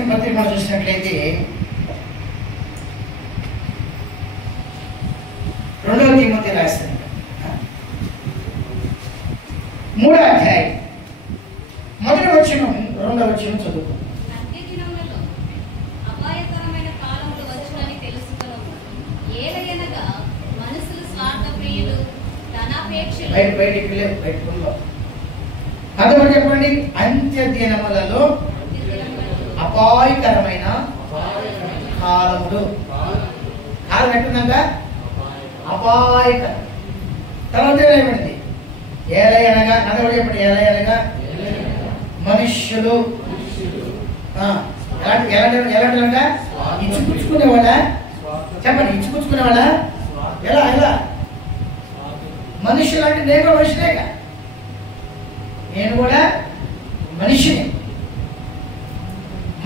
రాసిన పత్రిక మనం చూసినట్లయితే 2వ తిమోతి రాసిన 3వ అధ్యాయం 1వ వచనం 2వ వచనం చదువుకో. అదొకటి చెప్పండి. అంత్య దినములలో అపాయకరమైన కాలములు. కాలం ఎట్టున్నాక అపాయకరం. తర్వాత ఏమైంది? ఏలయనగా, అదొకటి చెప్పండి. ఏలయనగా మనుష్యులు ఎలాంటి ఇచ్చిపుచ్చుకునేవాళ్ళ, చెప్పండి, ఇచ్చిపుచ్చుకునేవాళ్ళ. ఎలా ఎలా మనుషులు అంటే నేను మనిషినేగా, నేను కూడా మనిషిని.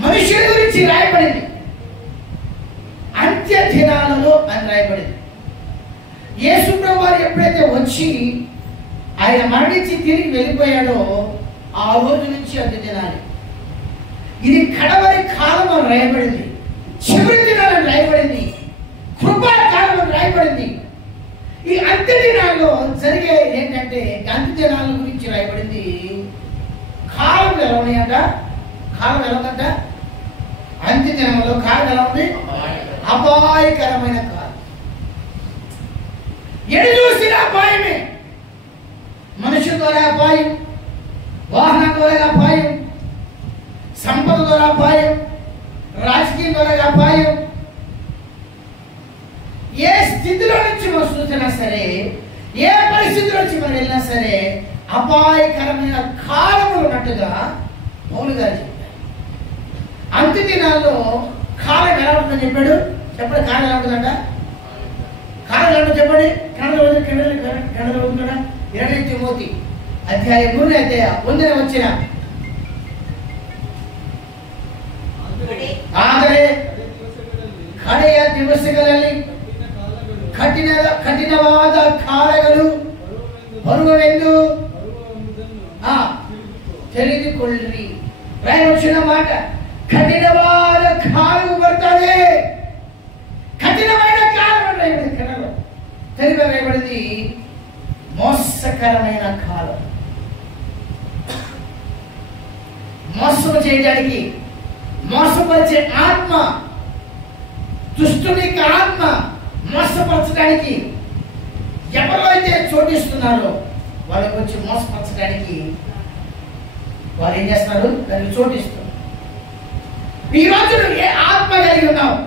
మనుషుల గురించి రాయబడింది అంత్య దినాలలో అని రాయబడింది. యేసు ప్రభువు ఎప్పుడైతే వచ్చి ఆయన మరణించి తిరిగి వెళ్ళిపోయాడో ఆ రోజు నుంచి అంత్య దినాలు. ఇది కడవరి కాలం అని రాయబడింది, చివరి దినాలని రాయబడింది, కృపా కాలం అని రాయబడింది. ఈ అంత్య దినాల్లో జరిగే ఏంటంటే అంత్య దినాల గురించి రాయబడింది. కాలం ఎలా ఉన్నాయంట? కాలం ఎలా ఉందంట? అంత్య దినంలో కాలం ఎలా ఉంది? అపాయకరమైన కాలం. ఎడు చూసిన అపాయమే. మనుషుల ద్వారా అపాయం, వాహనం ద్వారా అపాయం, సంపద ద్వారా అపాయం, రాజకీయం ద్వారా అపాయం. ఏ స్థితిలో నుంచి మనం చూసినా సరే, ఏ పరిస్థితిలో నుంచి మనం వెళ్ళినా సరే అపాయకరమైన కాలములు ఉన్నట్టుగా పౌలు గారు చెప్పారు. అంత్య దినాల్లో కాలం ఎలా ఉంటుందని చెప్పాడు. చెప్పండి, కాలం ఎలా ఉంటుందంట? కాలం ఎలా ఉంటుందో చెప్పండి. కన్నడ ఉంటుందా? 2 తిమోతి అధ్యాయం 3 అయితే 1 వచ్చిన ಆದರೆ ಕಡೆಯ ದಿವಸಗಳಲ್ಲಿ ಕಠಿಣವಾದ ಕಾಲಗಳು ಬರುವವೆಂದು ತಿಳಿದುಕೊಳ್ಳಿರಿ. ರಾಯನ మాట, కఠినవాద కాలం పడుతుంది. కఠినమైన కాలం రాయబడింది. కన్నడలో తెలుగులో రాయబడింది మోసకరమైన కాలం. మోసం చేయడానికి, మోసపరిచే ఆత్మ, దుష్టుని ఆత్మ మోసపరచడానికి ఎవరో అయితే చోటిస్తున్నారో వాళ్ళకి వచ్చి మోసపరచడానికి వారు ఏం చేస్తున్నారు? దాన్ని చోటిస్తున్నారు. ఈ రోజు నువ్వు ఏ ఆత్మ కలిగి ఉన్నావు?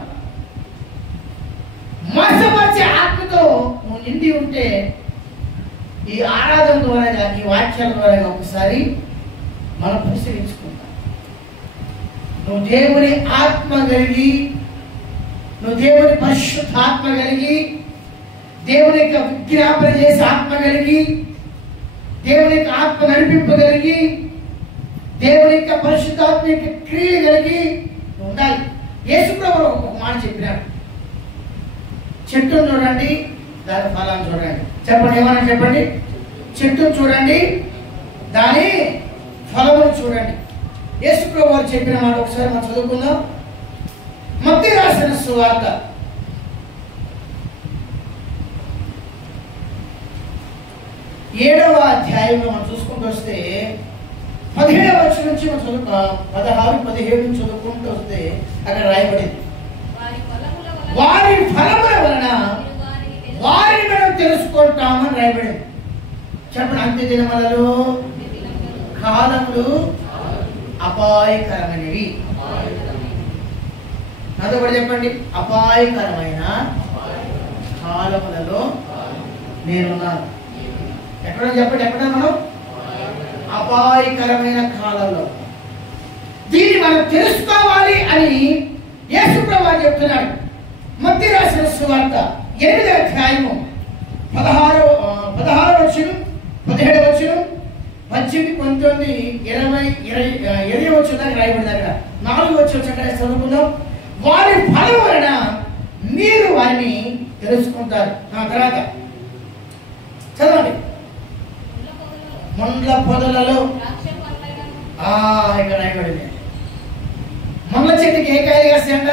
మోసపరిచే ఆత్మతో నువ్వు నిండి ఉంటే ఈ ఆరాధన ద్వారా కానీ వాక్యాల ద్వారా ఒకసారి మనం పరిశీలించుకుంటాం. నువ్వు దేవుని ఆత్మ కలిగి, నువ్వు దేవుని పరిశుద్ధాత్మ కలిగి, దేవుని యొక్క విజ్ఞాపన చేసే ఆత్మ కలిగి, దేవుని యొక్క ఆత్మ నడిపింపగలిగి, దేవుని యొక్క పరిశుద్ధాత్మ యొక్క క్రియలు కలిగి ఉండాలి. యేసు ప్రభువు ఒక మాట చెప్పినాడు, చెట్టును చూడండి, దాని ఫలాన్ని చూడండి. చెప్పండి, ఏమన్నా చెప్పండి. చెట్టును చూడండి, దాని ఫలమును చూడండి. యేసు ప్రభువు వారు చెప్పిన మాట ఒకసారి మనం చదువుకుందాం. మత్తయి రాసిన సువార్త 7వ అధ్యాయంలో మనం చూసుకుంటూ వస్తే 17వ వచనం నుంచి మనం 16, 17 నుంచి చదువుకుంటూ వస్తే అక్కడ రాయబడింది, వారి ఫలముల వలన వారిని మనం తెలుసుకుంటామని రాయబడింది. చెప్పండి, అంత్య దినములలో కాలములు అపాయకరమైనవి. నాతో కూడా చెప్పండి, అపాయకరమైన కాలములలో నేనున్నాను. ఎక్కడ చెప్పండి, ఎక్కడ మనం? అపాయకరమైన కాలంలో. దీన్ని మనం తెలుసుకోవాలి అని యేసు ప్రభువు చెప్తున్నాడు. మత్తయి రాసిన సువార్త 8వ అధ్యాయము 16వ వచనం, 17వ వచనం, 18, 19, 20, 20 వచనం రాయబడింది. అక్కడ 4వ వచనం చదువుకుందాం. వారి ఫలం వలన మీరు వారిని తెలుసుకుంటారు. తర్వాత చదవండి. ముండ్ల పొదలలో ఇక్కడ రాయబడింది. ముళ్ళ చెట్టుకి ఏ కాయలు కాస్తాయంట?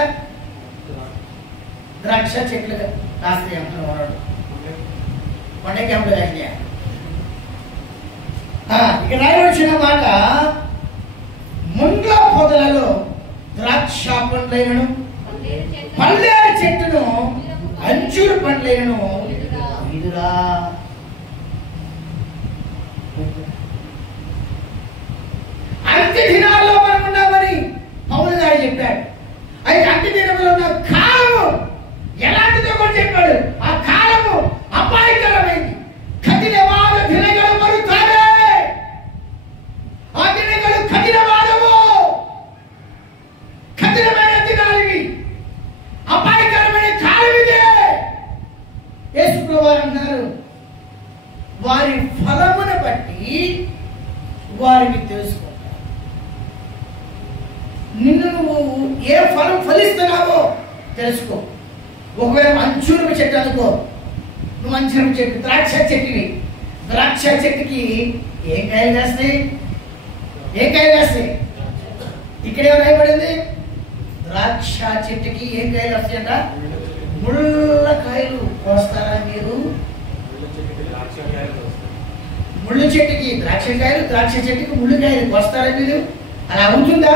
ద్రాక్ష చెట్లు కాస్తాయి అంటున్నాడు. కొండ క్యాంపులు కాస్తాయా? ఇక్కడ రాయవలసిన మాట, ముండ్ల పొదలలో ద్రాక్ష పండ్లైనను పల్లేరు చెట్టును అంజూరు పండ్లైనను ఇదురా. అంత్య దినాల్లో మనం ఉన్నామని పౌలు గారు చెప్పాడు. అయితే అంత్య దినంలో ఉన్న కాలము ఎలాంటిదో కూడా చెప్పాడు. ఆ కాలము అపాయకరమైంది. కఠినవాద దినగలు మరుతారే, ఆ దినగలు కఠినవాదము, కఠినమైన దినాలివి, అపాయకరమైన కాలం ఇదే. యేసు ప్రభువు అన్నారు, వారి ఫలమును బట్టి వారిని తెలుసుకుంటారు. నిన్ను నువ్వు ఏ ఫలం ఫలిస్తున్నావో తెలుసుకో. ఒకవేళ అంజూరపు చెట్టు అనుకో, నువ్వు అంజూరపు చెట్టు, ద్రాక్ష చెట్టువి, ద్రాక్ష చెట్టుకి ఏం కాయలు కాస్తాయి? ఏం కాయలు కాస్తాయి? ఇక్కడే రాయబడింది, ద్రాక్ష చెట్టుకి ఏం కాయలు వస్తాయంట? ముళ్ళ కాయలు కోస్తారా మీరు? ముళ్ళు చెట్టుకి ద్రాక్ష కాయలు, ద్రాక్ష చెట్టుకి ముళ్ళు కాయలు కోస్తారా మీరు? అలా అవుతుందా?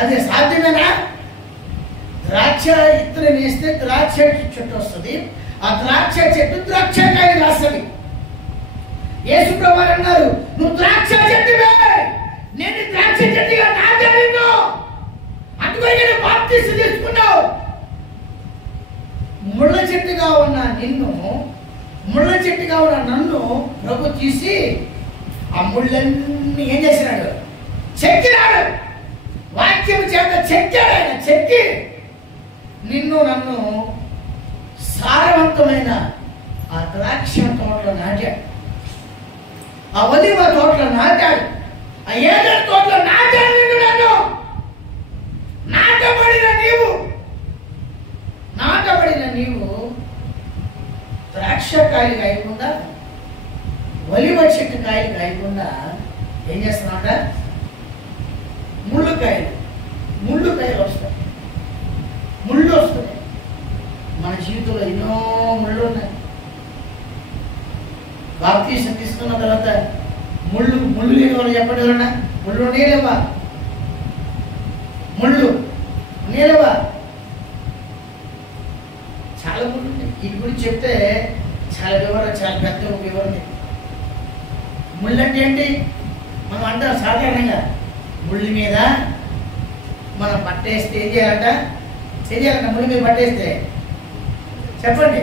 అది సాధ్యమేనా? ద్రాక్ష ఇత్తనం వేస్తే ద్రాక్ష చెట్టు వస్తుంది. ఆ ద్రాక్ష చెట్టు ద్రాక్ష కాయలు కాస్తుంది. యేసు ప్రభువు అన్నారు, నువ్వు ద్రాక్ష చెట్టువే, నేను ద్రాక్ష చెట్టుగా నాటాను, అందుకే నేను బాప్తిసం తీసుకున్నావు. ముళ్ళ చెట్టుగా ఉన్న నిన్ను, ముళ్ళ చెట్టుగా ఉన్న నన్ను ప్రభు తీసి ఆ ముళ్ళన్నీ ఏం చేసినాడు? చెక్కినాడు. వాక్యం చేత చెక్కాడు ఆయన. చెక్కి నిన్ను నన్ను సారవంతమైన ఆ ద్రాక్ష తోటలో నాటాడు, ఆ ఒలివ తోటలో నాటాడు, ఆ ఏదైనా తోటలో నాటాడు నిన్ను నన్ను. నాటబడిన నీవు ద్రాక్ష కాయలు కాయకుండా, ఒలివ చెట్టు కాయలు కాయకుండా ఏం చేస్తున్నాట? ముళ్ళు కాయలు వస్తాయి. ముళ్ళు వస్తున్నాయి. మన జీవితంలో ఎన్నో ముళ్ళు ఉన్నాయి. బాప్తిసం తీసుకున్న తర్వాత ముళ్ళు లేని వాళ్ళు చెప్పండి ఎవరన్నా? ముళ్ళు నేలేవా? ముళ్ళు నేలేవా? చాలా ముళ్ళు ఉన్నాయి. ఈ గురించి చెప్తే చాలా వివరం, చాలా పెద్ద వివరణ. ముళ్ళు అంటే ఏంటి? మనం అంటాం సాధారణంగా, ముళ్ళు మీద మనం పట్టేస్తే ఏం చేయాలంట? ముళ్ళు మీద పట్టేస్తే చెప్పండి,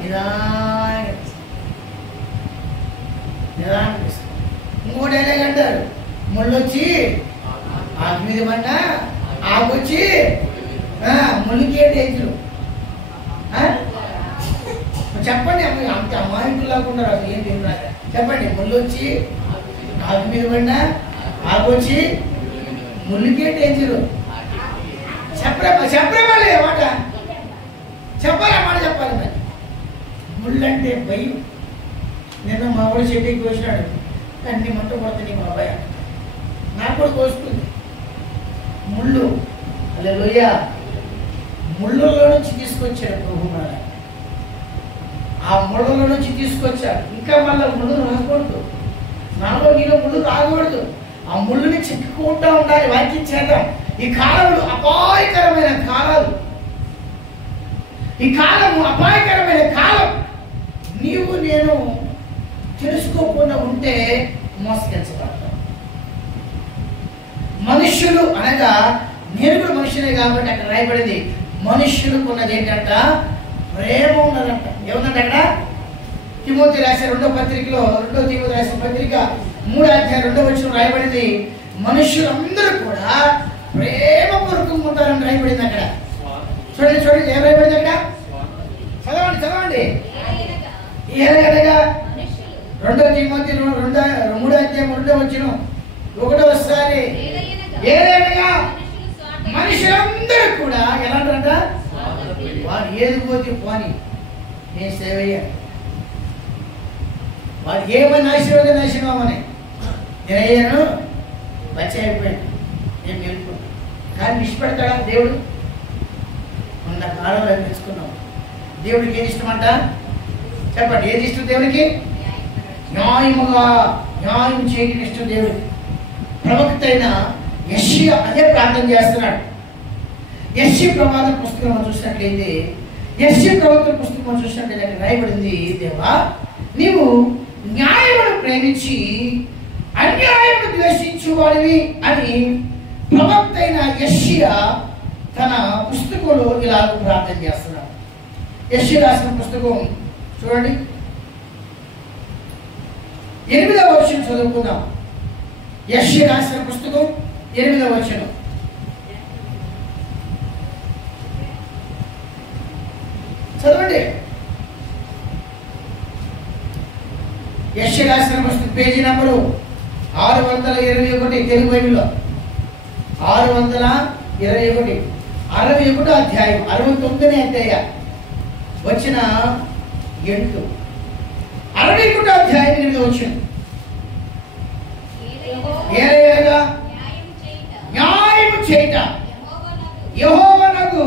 నిదానంగా. ఇంకోటి ఎలాగంటారు, ముళ్ళు వచ్చి ఆకు మీద పడినా ఆకు వచ్చి ముళ్ళుకి ఏంటి ఎంచులు? చెప్పండి, అంత అమాయకులు లేకుండా అసలు ఏం తిన్నాక చెప్పండి. ముళ్ళు వచ్చి ఆకు మీద పడినా ఆకు వచ్చి ముళ్ళుకి ఏంటి ఎంచులు? చెప్పరే మాట చెప్పాలి, మాట చెప్పాలి. మరి ముళ్ళు అంటే భయం. నేను మా వాడు చెట్టుకి కోసినాడు, అన్ని మంట పడుతుంది మా అబ్బాయి, నాకు కూడా కోసుకుంది ముళ్ళు. హల్లెలూయా. ముళ్ళలో నుంచి తీసుకొచ్చాడు ప్రభు మనల్ని. ఆ ముళ్ళలో నుంచి తీసుకొచ్చాడు. ఇంకా మళ్ళీ ముళ్ళు రాకూడదు, నాలో నీలో ముళ్ళు రాకూడదు. ఆ ముళ్ళుని చిక్కుకుంటూ ఉండాలి వాక్యం చేద్దాం. ఈ కాలంలో అపాయకరమైన కాలాలు, ఈ కాలము అపాయకరమైన కాలం. నీవు నేను తెలుసుకోకుండా ఉంటే మోసగించబడతాం. మనుష్యులు అనగా నేను కూడా మనుషులే కాబట్టి అక్కడ రాయబడింది, మనుష్యులకు ఉన్నది ఏంటంట? ప్రేమ ఉన్నదంట. ఏముందంటే అక్కడ? తిమోతి రాసే 2వ పత్రికలో, 2 తిమోతి రాసే పత్రిక 3వ అధ్యాయం 2వ వచనం రాయబడింది, మనుష్యులందరూ కూడా ప్రేమపూర్వకంగా ఉంటారని రాయబడింది అక్కడ. చూడండి ఏం రాయబడింది అక్కడ? చదవండి. ఏదనగా 2 తిమోతి 3వ అధ్యాయం 2వ వచనం 1వసారి, ఏదైనా మనుషులందరూ కూడా ఎలా అంటారంట? వాడు ఏది పోతే పోని, నేను సేవ అయ్యాను. వాడు ఏమని ఆశీర్వాదం నాశనమని నేను అయ్యాను, బచ్చి అయిపోయాను. నేను మేలుకుంటాను. కానీ ఇష్టపెడతాడా దేవుడు? మన కాలంలో తెలుసుకున్నాం. దేవుడికి ఏది ఇష్టమంట? చెప్పండి, ఏది ఇష్టం దేవుడికి? న్యాయముగా న్యాయం చేయడం ఇష్టం దేవుడికి. ప్రవక్త అయిన యెషయా అదే ప్రార్థన చేస్తున్నాడు. యెషయా ప్రవాద పుస్తకం చూసినట్లయితే, యెషయా ప్రవక్త పుస్తకం చూసినట్లయితే అక్కడ రాయబడింది, దేవా నీవు న్యాయమును ప్రేమించి అన్యాయమును ద్వేషించువాడివి అని ప్రవక్త అయిన యెషయా తన పుస్తకంలో ఇలా ప్రార్థన చేస్తున్నాడు. యెషయా రాసిన పుస్తకం చూడండి, 8వ వచనం చదువుకుందాం. యెషయా రాసిన పుస్తకం 8వ వచనం. చదవండి. యెషయా రాసిన పుస్తకం పేజీ నంబరు 621 తెలుగు బైబిల్లో 621 61వ అధ్యాయం 69వ అధ్యాయం వచ్చిన 8 61వ అధ్యాయం 8వ వచనం. ఏలయనగా న్యాయము చేయుట యెహోవానకు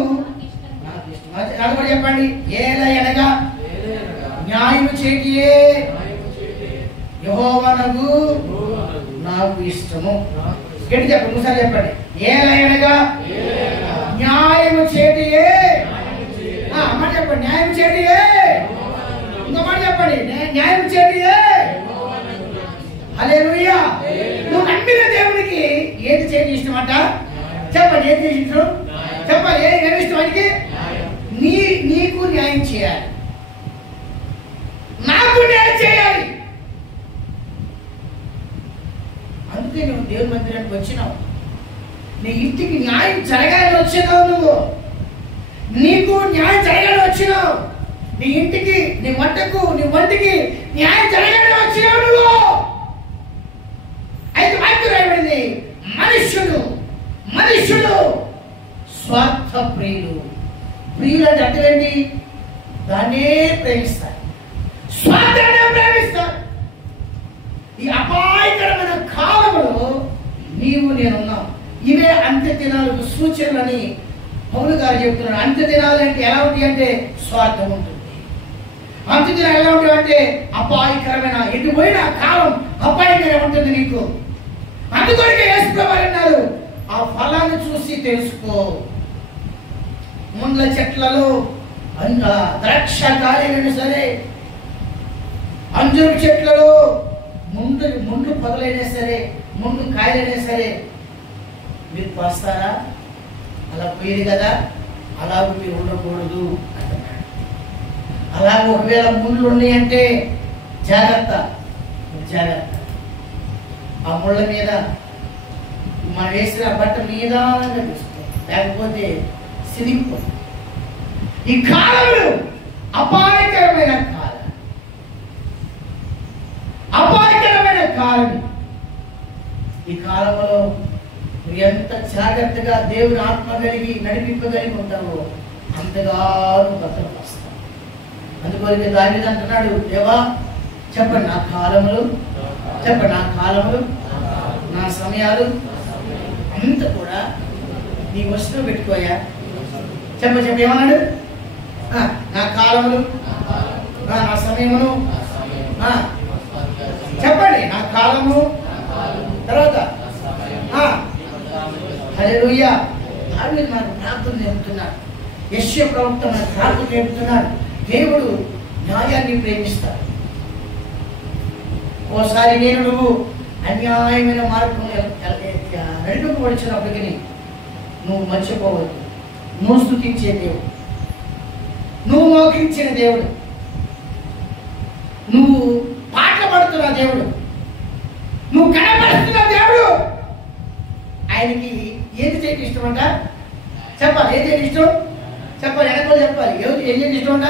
నాకు ఇష్టం. అది కూడా చెప్పండి. ఏలయనగా న్యాయము చేయుటయే యెహోవానకు నాకు ఇష్టము. గట్టి చెప్పండి, ఒకసారి చెప్పండి. ఏలయనగా న్యాయము చేయుటయే. అమ్మ చెప్పండి, న్యాయం చేయుటయే. ఇంకో మాట చెప్పండి, న్యాయం చేయుటయే. హల్లెలూయా. నువ్వు నమ్మిన దేవునికి ఏది చేయడం ఇష్టం అంట? చెప్పండి, ఏది ఇష్టం? చెప్పండి, ఏమి ఇష్టం? అంటే నీకు న్యాయం చేయాలి, నాకు న్యాయం చేయాలి. అందుకే నువ్వు దేవుని మందిరానికి వచ్చినావు. నీ ఇంటికి న్యాయం జరగాలని వచ్చినావు. నువ్వు నీకు న్యాయం జరగాలని వచ్చినావు. నీ ఇంటికి, నీ వంటకు, నీ వంటికి న్యాయం జరగాలని వచ్చినావు నువ్వు. అయితే వాక్యం రాయబడింది, మనుష్యుడు స్వార్థ ప్రియులు. ప్రియులు అంటే అర్థం ఏంటి? దాన్నే ప్రేమిస్తారు, స్వార్థాన్ని ప్రేమిస్తారు. ఈ అపాయకరమైన కాలంలో నీవు నేనున్నాం. ఇవే అంత్య దినాలకు సూచనలని పౌలు గారు చెప్తున్నాడు. అంత్య దినాలు అంటే ఎలా ఉంటాయి అంటే స్వార్థం ఉంటుంది. అంత్య దినాలు ఎలా ఉంటాయి అంటే అపాయకరమైన, ఎటుపోయిన కాలం అపాయంగా ఉంటుంది నీకు. అందుకొరకే యేసు ప్రభువు అన్నారు, ఆ ఫలాన్ని చూసి తెలుసుకో. ముండ్ల చెట్లలో ద్రాక్ష కాయలైనా సరే, అంజూరు చెట్లలో ముండ్లు పొదలైనా సరే, ముందు కాయలైనా సరే మీరు కోస్తారా? అలా పోయేది కదా, అలాగ మీరు ఉండకూడదు అంటున్నాడు. అలాగే ఒకవేళ ముళ్ళు ఉన్నాయంటే జాగ్రత్త. ఆ ముళ్ళ మీద మనం వేసిన బట్ట మీద లేకపోతే సిరిగిపోతుంది. ఈ కాలంలో అపాయకరమైన కాలం. ఈ కాలంలో నువ్వు ఎంత జాగ్రత్తగా దేవుని ఆత్మ కలిగి నడిపింపగలిగి ఉంటావో అంతగా భద్రపరుస్తావు. అందుకొరకే దావీదు అంటున్నాడు, దేవా చెప్పండి నా కాలములు, చెప్పండి నా కాలములు, నా సమయాలు అంత కూడా నీ వస్తువు పెట్టుకోయా. చెప్ప ఏమన్నాడు? నా కాలములు, నా సమయమును, చెప్పండి నా కాలము, తర్వాత హల్లెలూయా. దావీదు మనకు ప్రార్థన నేర్పుతున్నాడు. యెషయా ప్రవక్త మనకు ప్రార్థన నేర్పుతున్నాడు. దేవుడు న్యాయాన్ని ప్రేమిస్తాడు. ఓసారి నువ్వు అన్యాయమైన మార్గం నడిపింపబడినప్పటికీ నువ్వు మర్చిపోవద్దు. నువ్వు స్తుతించే దేవుడు, నువ్వు మోకరించిన దేవుడు, నువ్వు పాటలు పడుతున్న దేవుడు, నువ్వు కనపడుతున్న దేవుడు. ఆయనకి ఏది చేయడం ఇష్టం అంట? చెప్పాలి. ఏది చేయడం ఇష్టం? చెప్పాలి. వెనక చెప్పాలి. ఏం చేయడం ఇష్టం అంట?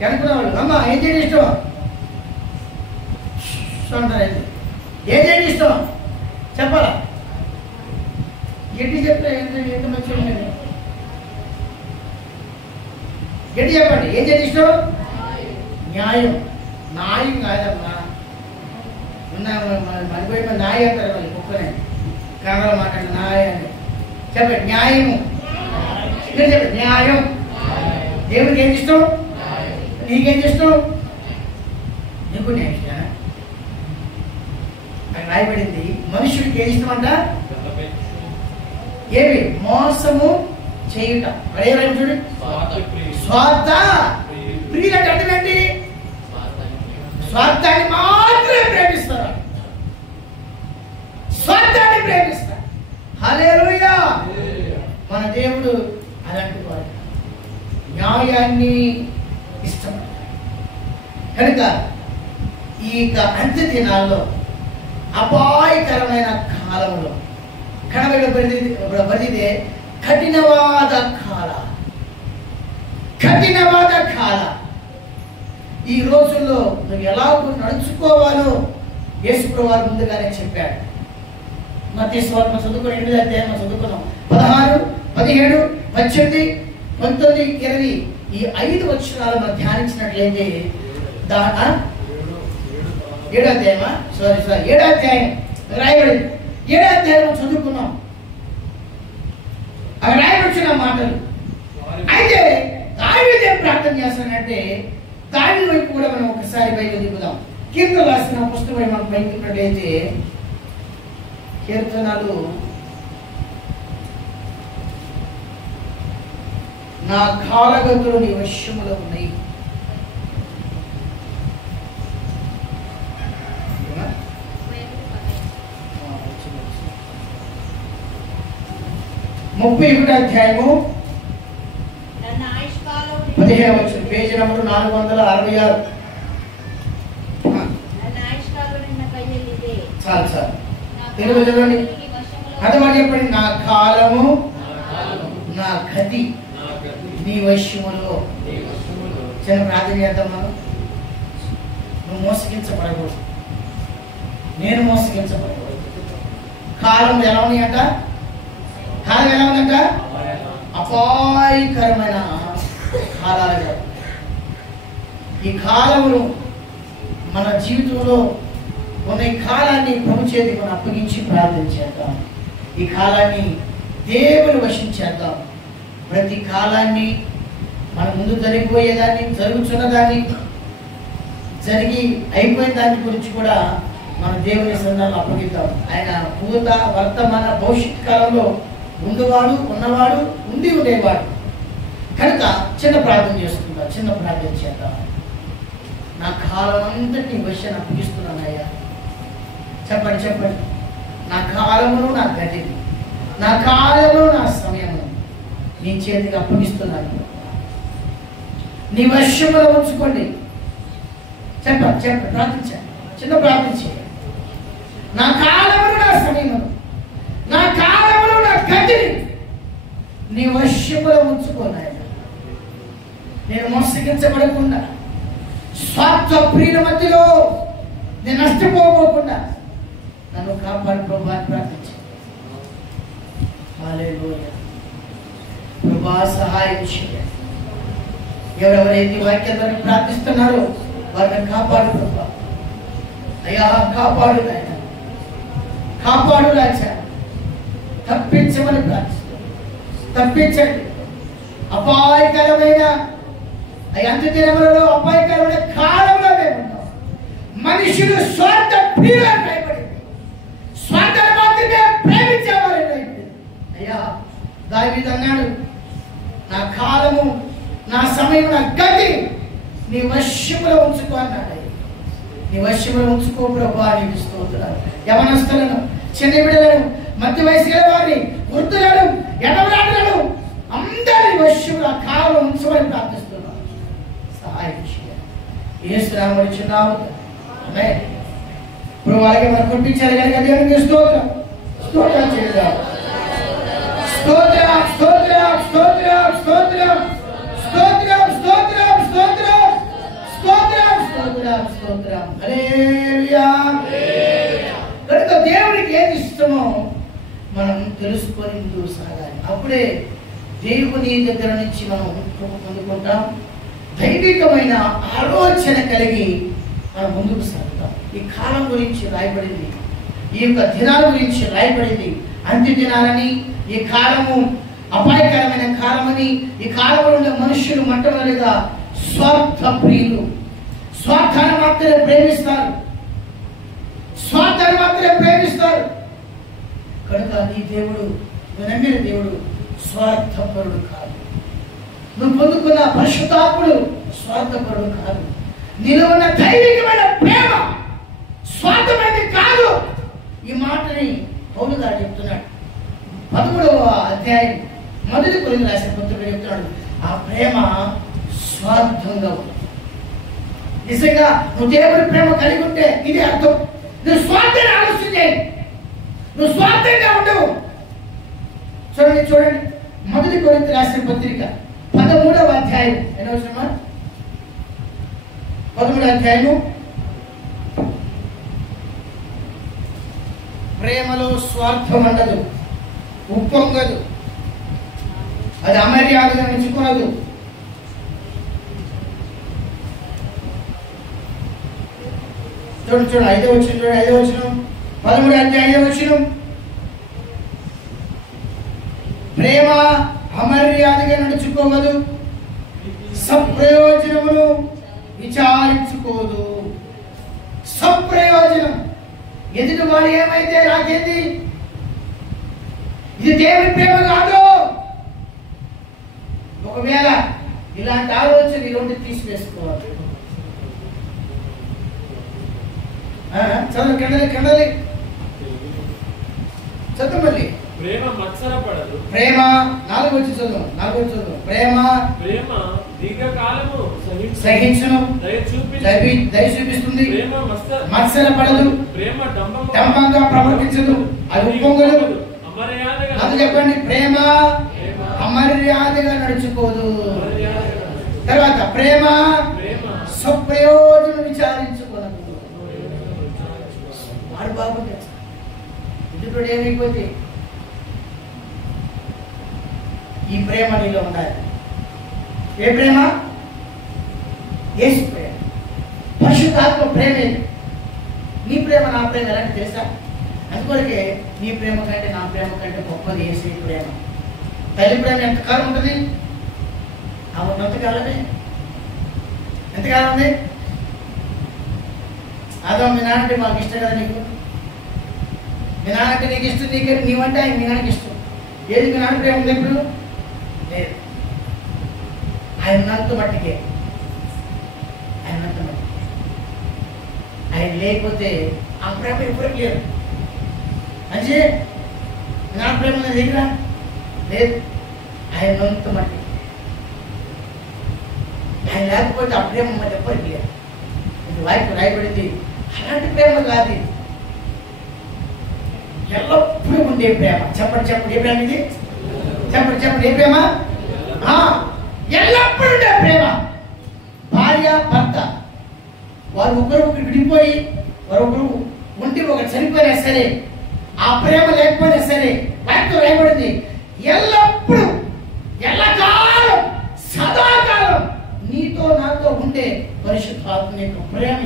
వెనుకున్నవాళ్ళు అమ్మ ఏం చేయడం ఇష్టం అంటారు. ఏం చేయడం ఇష్టం చెప్పాలా? గట్టి చెప్తే ఎంత మంచిగా ఉండేది. గట్టి చెప్పండి. ఏం చేయడం ఇష్టం? న్యాయం. న్యాయం కాదమ్మా. మరిపోయి న్యాయం అంటారు. మళ్ళీ కుక్కనే కన్నడ మాట న్యాయాన్ని చెప్పండి. న్యాయము చెప్పండి. న్యాయం. దేవుడికి ఏం ఇష్టం? నీకేం ఇష్టం? నీకు నేను ఇష్టం. అక్కడ రాయబడింది మనుషుడికి ఏం ఇష్టం అంట? ఏమి? మోసము చేయుట. అదేం చూడు, స్వార్థ ప్రియులకు అర్థమేంటి? స్వార్థాన్ని మాత్రమే ప్రేమిస్తారు. స్వార్థాన్ని ప్రేమిస్తారు. హల్లెలూయా. మన దేవుడు అలాంటి వాడు, న్యాయాన్ని ఇష్టపడతాడు. కనుక ఈ అంత్య దినాల్లో అపాయకరమైన కాలంలో కనబడితే కఠినవాద కాల. ఈ రోజుల్లో నువ్వు ఎలా నడుచుకోవాలో యేసుప్రభువు వారు ముందుగానే చెప్పాడు. మత్తయి సువార్త చదువుకుని 8వ అధ్యాయం చదువుకున్నాం. 16, 17, 18, 19, 20 ఈ 5 వచనాలు మనం ధ్యానించినట్లయితే 7వ అధ్యాయమా? సారీ 7వ అధ్యాయం రాయబడింది. 7వ అధ్యాయం చదువుకున్నాం. అక్కడ రాయబడిన మాటలు. అయితే దావీదు ఏం ప్రార్థన చేస్తానంటే దావీదు వైపు కూడా మనం ఒకసారి బయట దిగుదాం. కీర్తనలు రాసిన పుస్తకం మనం బయటకున్నట్లయితే కీర్తనలు నా కాలగతులు నీ వశములో ఉన్నాయి. ముప్పై 31వ అధ్యాయము 15వ వచనం, పేజీ నంబర్ 466. చాలు చాలు తెలుగు చదవండి. అదవాడు చెప్పండి. నా కాలము నా గతి నీ వశములో. చిన్న ప్రార్థన చేద్దాం మనం. నువ్వు మోసగించబడకూడదు, నేను మోసగించబడకూడదు. కాలం ఎలా ఉన్నాయంట? కాలం ఎలా ఉందంట? అపాయకరమైన కాలాలుగా. ఈ కాలమును మన జీవితంలో ఉన్న ఈ కాలాన్ని ప్రభు చేతికి మనం అప్పగించి ప్రార్థన చేద్దాం. ఈ కాలాన్ని దేవుని వశించేద్దాం. ప్రతి కాలాన్ని మన ముందు జరిగిపోయేదాన్ని, జరుగుతున్నదాన్ని, జరిగి అయిపోయిన దాని గురించి కూడా మన దేవుని సన్నిధిలో అప్పగిద్దాం. ఆయన భూత వర్తమాన భవిష్యత్ కాలంలో ఉన్నవాడు, ఉండేవాడు. కనుక చిన్న ప్రార్థన చేసుకుందాం. చిన్న ప్రార్థన చేద్దాం. నా కాలం అంతటి విషయాన్ని అప్పగిస్తున్నానయ్యా. చెప్పండి. నా కాలమును నా గతిని, నా కాలము నా సమయము నీ చేతికి అప్పగిస్తున్నాను. నీ వశములో ఉంచుకోండి. చెప్పండి. ప్రార్థించండి. చిన్న ప్రార్థించండి. నా కాలమును నా సమయమును, నా కాలమును నా గతిని నీ వశములో ఉంచుకోనాయన. నేను మోసగించబడకుండా, స్వార్థ ప్రియుల మధ్యలో నేను నష్టపోకుండా నన్ను కాపాడు ప్రభు అని ప్రార్థించాను. హల్లెలూయా. ప్రభా సహాయం చేయండి. ఎవరెవరైతే వాక్యాలను ప్రార్థిస్తున్నారో వారిని కాపాడు ప్రభా. అయ్యా కాపాడు నాయన, కాపాడు రాజా. తప్పించమని ప్రార్థిస్తున్నాను. తప్పించండి. అపాయకరమైన అంత్య దినములలో అపాయకరమైన కాలంలో మేము ఉన్నాం. మనుషులు స్వార్థ ప్రియులను భయపడింది, స్వార్థను మాత్రమే ప్రేమించేవారు. అయ్యా దావీదు అన్నాడు, నా కాలము నా సమయం నా గతి నీ వశములో ఉంచుకో అన్నాడు. నీ వశములో ఉంచుకో ప్రభా. నీకు స్తోత్రాలు. యవనస్తులను, చిన్న బిడ్డలను, మధ్య వయసు వారిని, వృద్ధులను, ఎడవరాడులను అందరి వశములో కాలం ఉంచమని ప్రార్థిస్తున్నాను. సహాయం చేయాలి. యేసు నామములో చిన్నాము. ఆమేన్. ప్రభు అలాగే మనం కొట్టించారు కనుక దేవునికి స్తోత్రం. స్తోత్రం చేద్దాం. స్తోత్రం, స్తోత్రం, స్తోత్రం, స్తోత్రం, స్తోత్రం, స్తోత్రం, స్తోత్రం, స్తోత్రం, స్తోత్రం, స్తోత్రం. హల్లెలూయా. కనుక దేవునికి ఏది ఇష్టమో మనం తెలుసుకొని ముందుకు సాగాలి. అప్పుడే దేవుని దగ్గర నుంచి మనం పొందుకుంటాం. దైవికమైన ఆలోచన కలిగి మనం ముందుకు సాగుతాం. ఈ కాలం గురించి రాయబడింది, ఈ యొక్క దినాల గురించి రాయబడింది. అంత్య దినాలని, ఈ కాలము అపాయకరమైన కాలమని, ఈ కాలంలో ఉండే మనుషులు మొట్టమొదటిగా స్వార్థ ప్రియులు, స్వార్థాన్ని మాత్రమే ప్రేమిస్తారు, స్వార్థాన్ని మాత్రమే ప్రేమిస్తారు. కనుక నీ దేవుడు, నువ్వు నమ్మిన దేవుడు స్వార్థపరుడు కాదు. నువ్వు పొందుకున్న పరిశుద్ధాత్ముడు స్వార్థపరుడు కాదు. నీలో ఉన్న దైవికమైన ప్రేమ స్వార్థమైనది కాదు. ఈ మాటని పౌలు గారు చెప్తున్నాడు. 13వ అధ్యాయం 1 కొరింథీయులకు రాసిన పత్రికలో చెప్తున్నాడు, ఆ ప్రేమ స్వార్థంగా ఉంది. నిజంగా నువ్వు దేవుడి ప్రేమ కలిగి ఉంటే ఇది అర్థం. నువ్వు స్వార్థాన్ని ఆలోచన చేయి, నువ్వు స్వార్థంగా ఉండవు. చూడండి 1 కొరింథీయులకు రాసిన పత్రిక 13వ అధ్యాయం ఎన్నో వచనమా? 13వ అధ్యాయము. ప్రేమలో స్వార్థం ఉండదు, ఉప్పొంగదు, అది అమర్యాదగా ఎంచుకోనదు. చూడండి 5వ వచనం 13వ అధ్యాయం 5వ వచనం. ప్రేమ అమర్యాదగా నడుచుకోవదు, సప్రయోజనమును విచారించుకోదు. సప్రయోజనం, ఎదుటి వాడు ఏమైతే నాకేంది, ఇది దేవుని ప్రేమ కాదు. ఒకవేళ ఇలాంటి ఆలోచన ఇలాంటి తీసివేసుకోవాలి. చదువు కిందలి చదువు మళ్ళీ. ప్రేమ మత్సరపడదు. ప్రేమ 4 వచ్చి చదువు. ప్రేమ దీర్ఘకాలము సహించును, దయ చూపిస్తుంది, మత్సరపడదు, డంబంగా ప్రవర్తించదు, అది ఉప్పొంగదు. అది చెప్పండి, ప్రేమ అమర్యాదగా నడుచుకోదు. తర్వాత ప్రేమ స్వప్రయోజనం విచారించుకోదు. వాడు బాగుంటే ఇప్పుడు ఏమైపోతే ఈ ప్రేమ నీలో ఉండాలి. ఏ ప్రేమ? యేసు ప్రేమ, పరిశుద్ధాత్మ ప్రేమ. నీ ప్రేమ నా ప్రేమ ఎలాంటి తెలుసా? అందుకొరకే నీ ప్రేమ కంటే నా ప్రేమ కంటే గొప్పది యేసు ప్రేమ. తల్లి ప్రేమ ఎంతకాలం ఉంటుంది? ఆమె ఎంతకాలమే, ఎంతకాలం ఉంది? అదో మీ నాన్నంటే మాకు ఇష్టం కదా, నీకు మీ నాన్నంటే నీకు ఇష్టం, నీవంటే ఆయన మీ నాన్నకి ఇష్టం. ఏది మీ నాన్న ప్రేమ ఉంది ఇప్పుడు? లేదు. ఆయనంత మట్టికే, ఆయన లేకపోతే ఆ ప్రేమ ఎప్పుడూ లేదు. అంటే నా ప్రేమ దగ్గర లేదు, ఆయనంత మట్టి. ఆయన లేకపోతే ఆ ప్రేమ మరి ఎప్పటికీ లేదు. ఇది వాక్యం రాయబడింది. అలాంటి ప్రేమ కాదు, ఎల్లప్పుడూ ఉండే ప్రేమ. చెప్పండి ఏ ప్రేమ ఇది? చెప్పండి ఏ ప్రేమ? ఎల్లప్పుడూ ఉండే ప్రేమ. భార్య భర్త వారు ఒకరు విడిపోయి వారొకరు ఉండి ఒకరు చనిపోయినా సరే, ఆ ప్రేమ లేకపోయినా సరే, వాక్యం రాయబడింది ఎల్లప్పుడూ ఎల్లకాలం సదాకాలం నీతో నాతో ఉండే పరిశుద్ధాత్మ యొక్క ప్రేమ.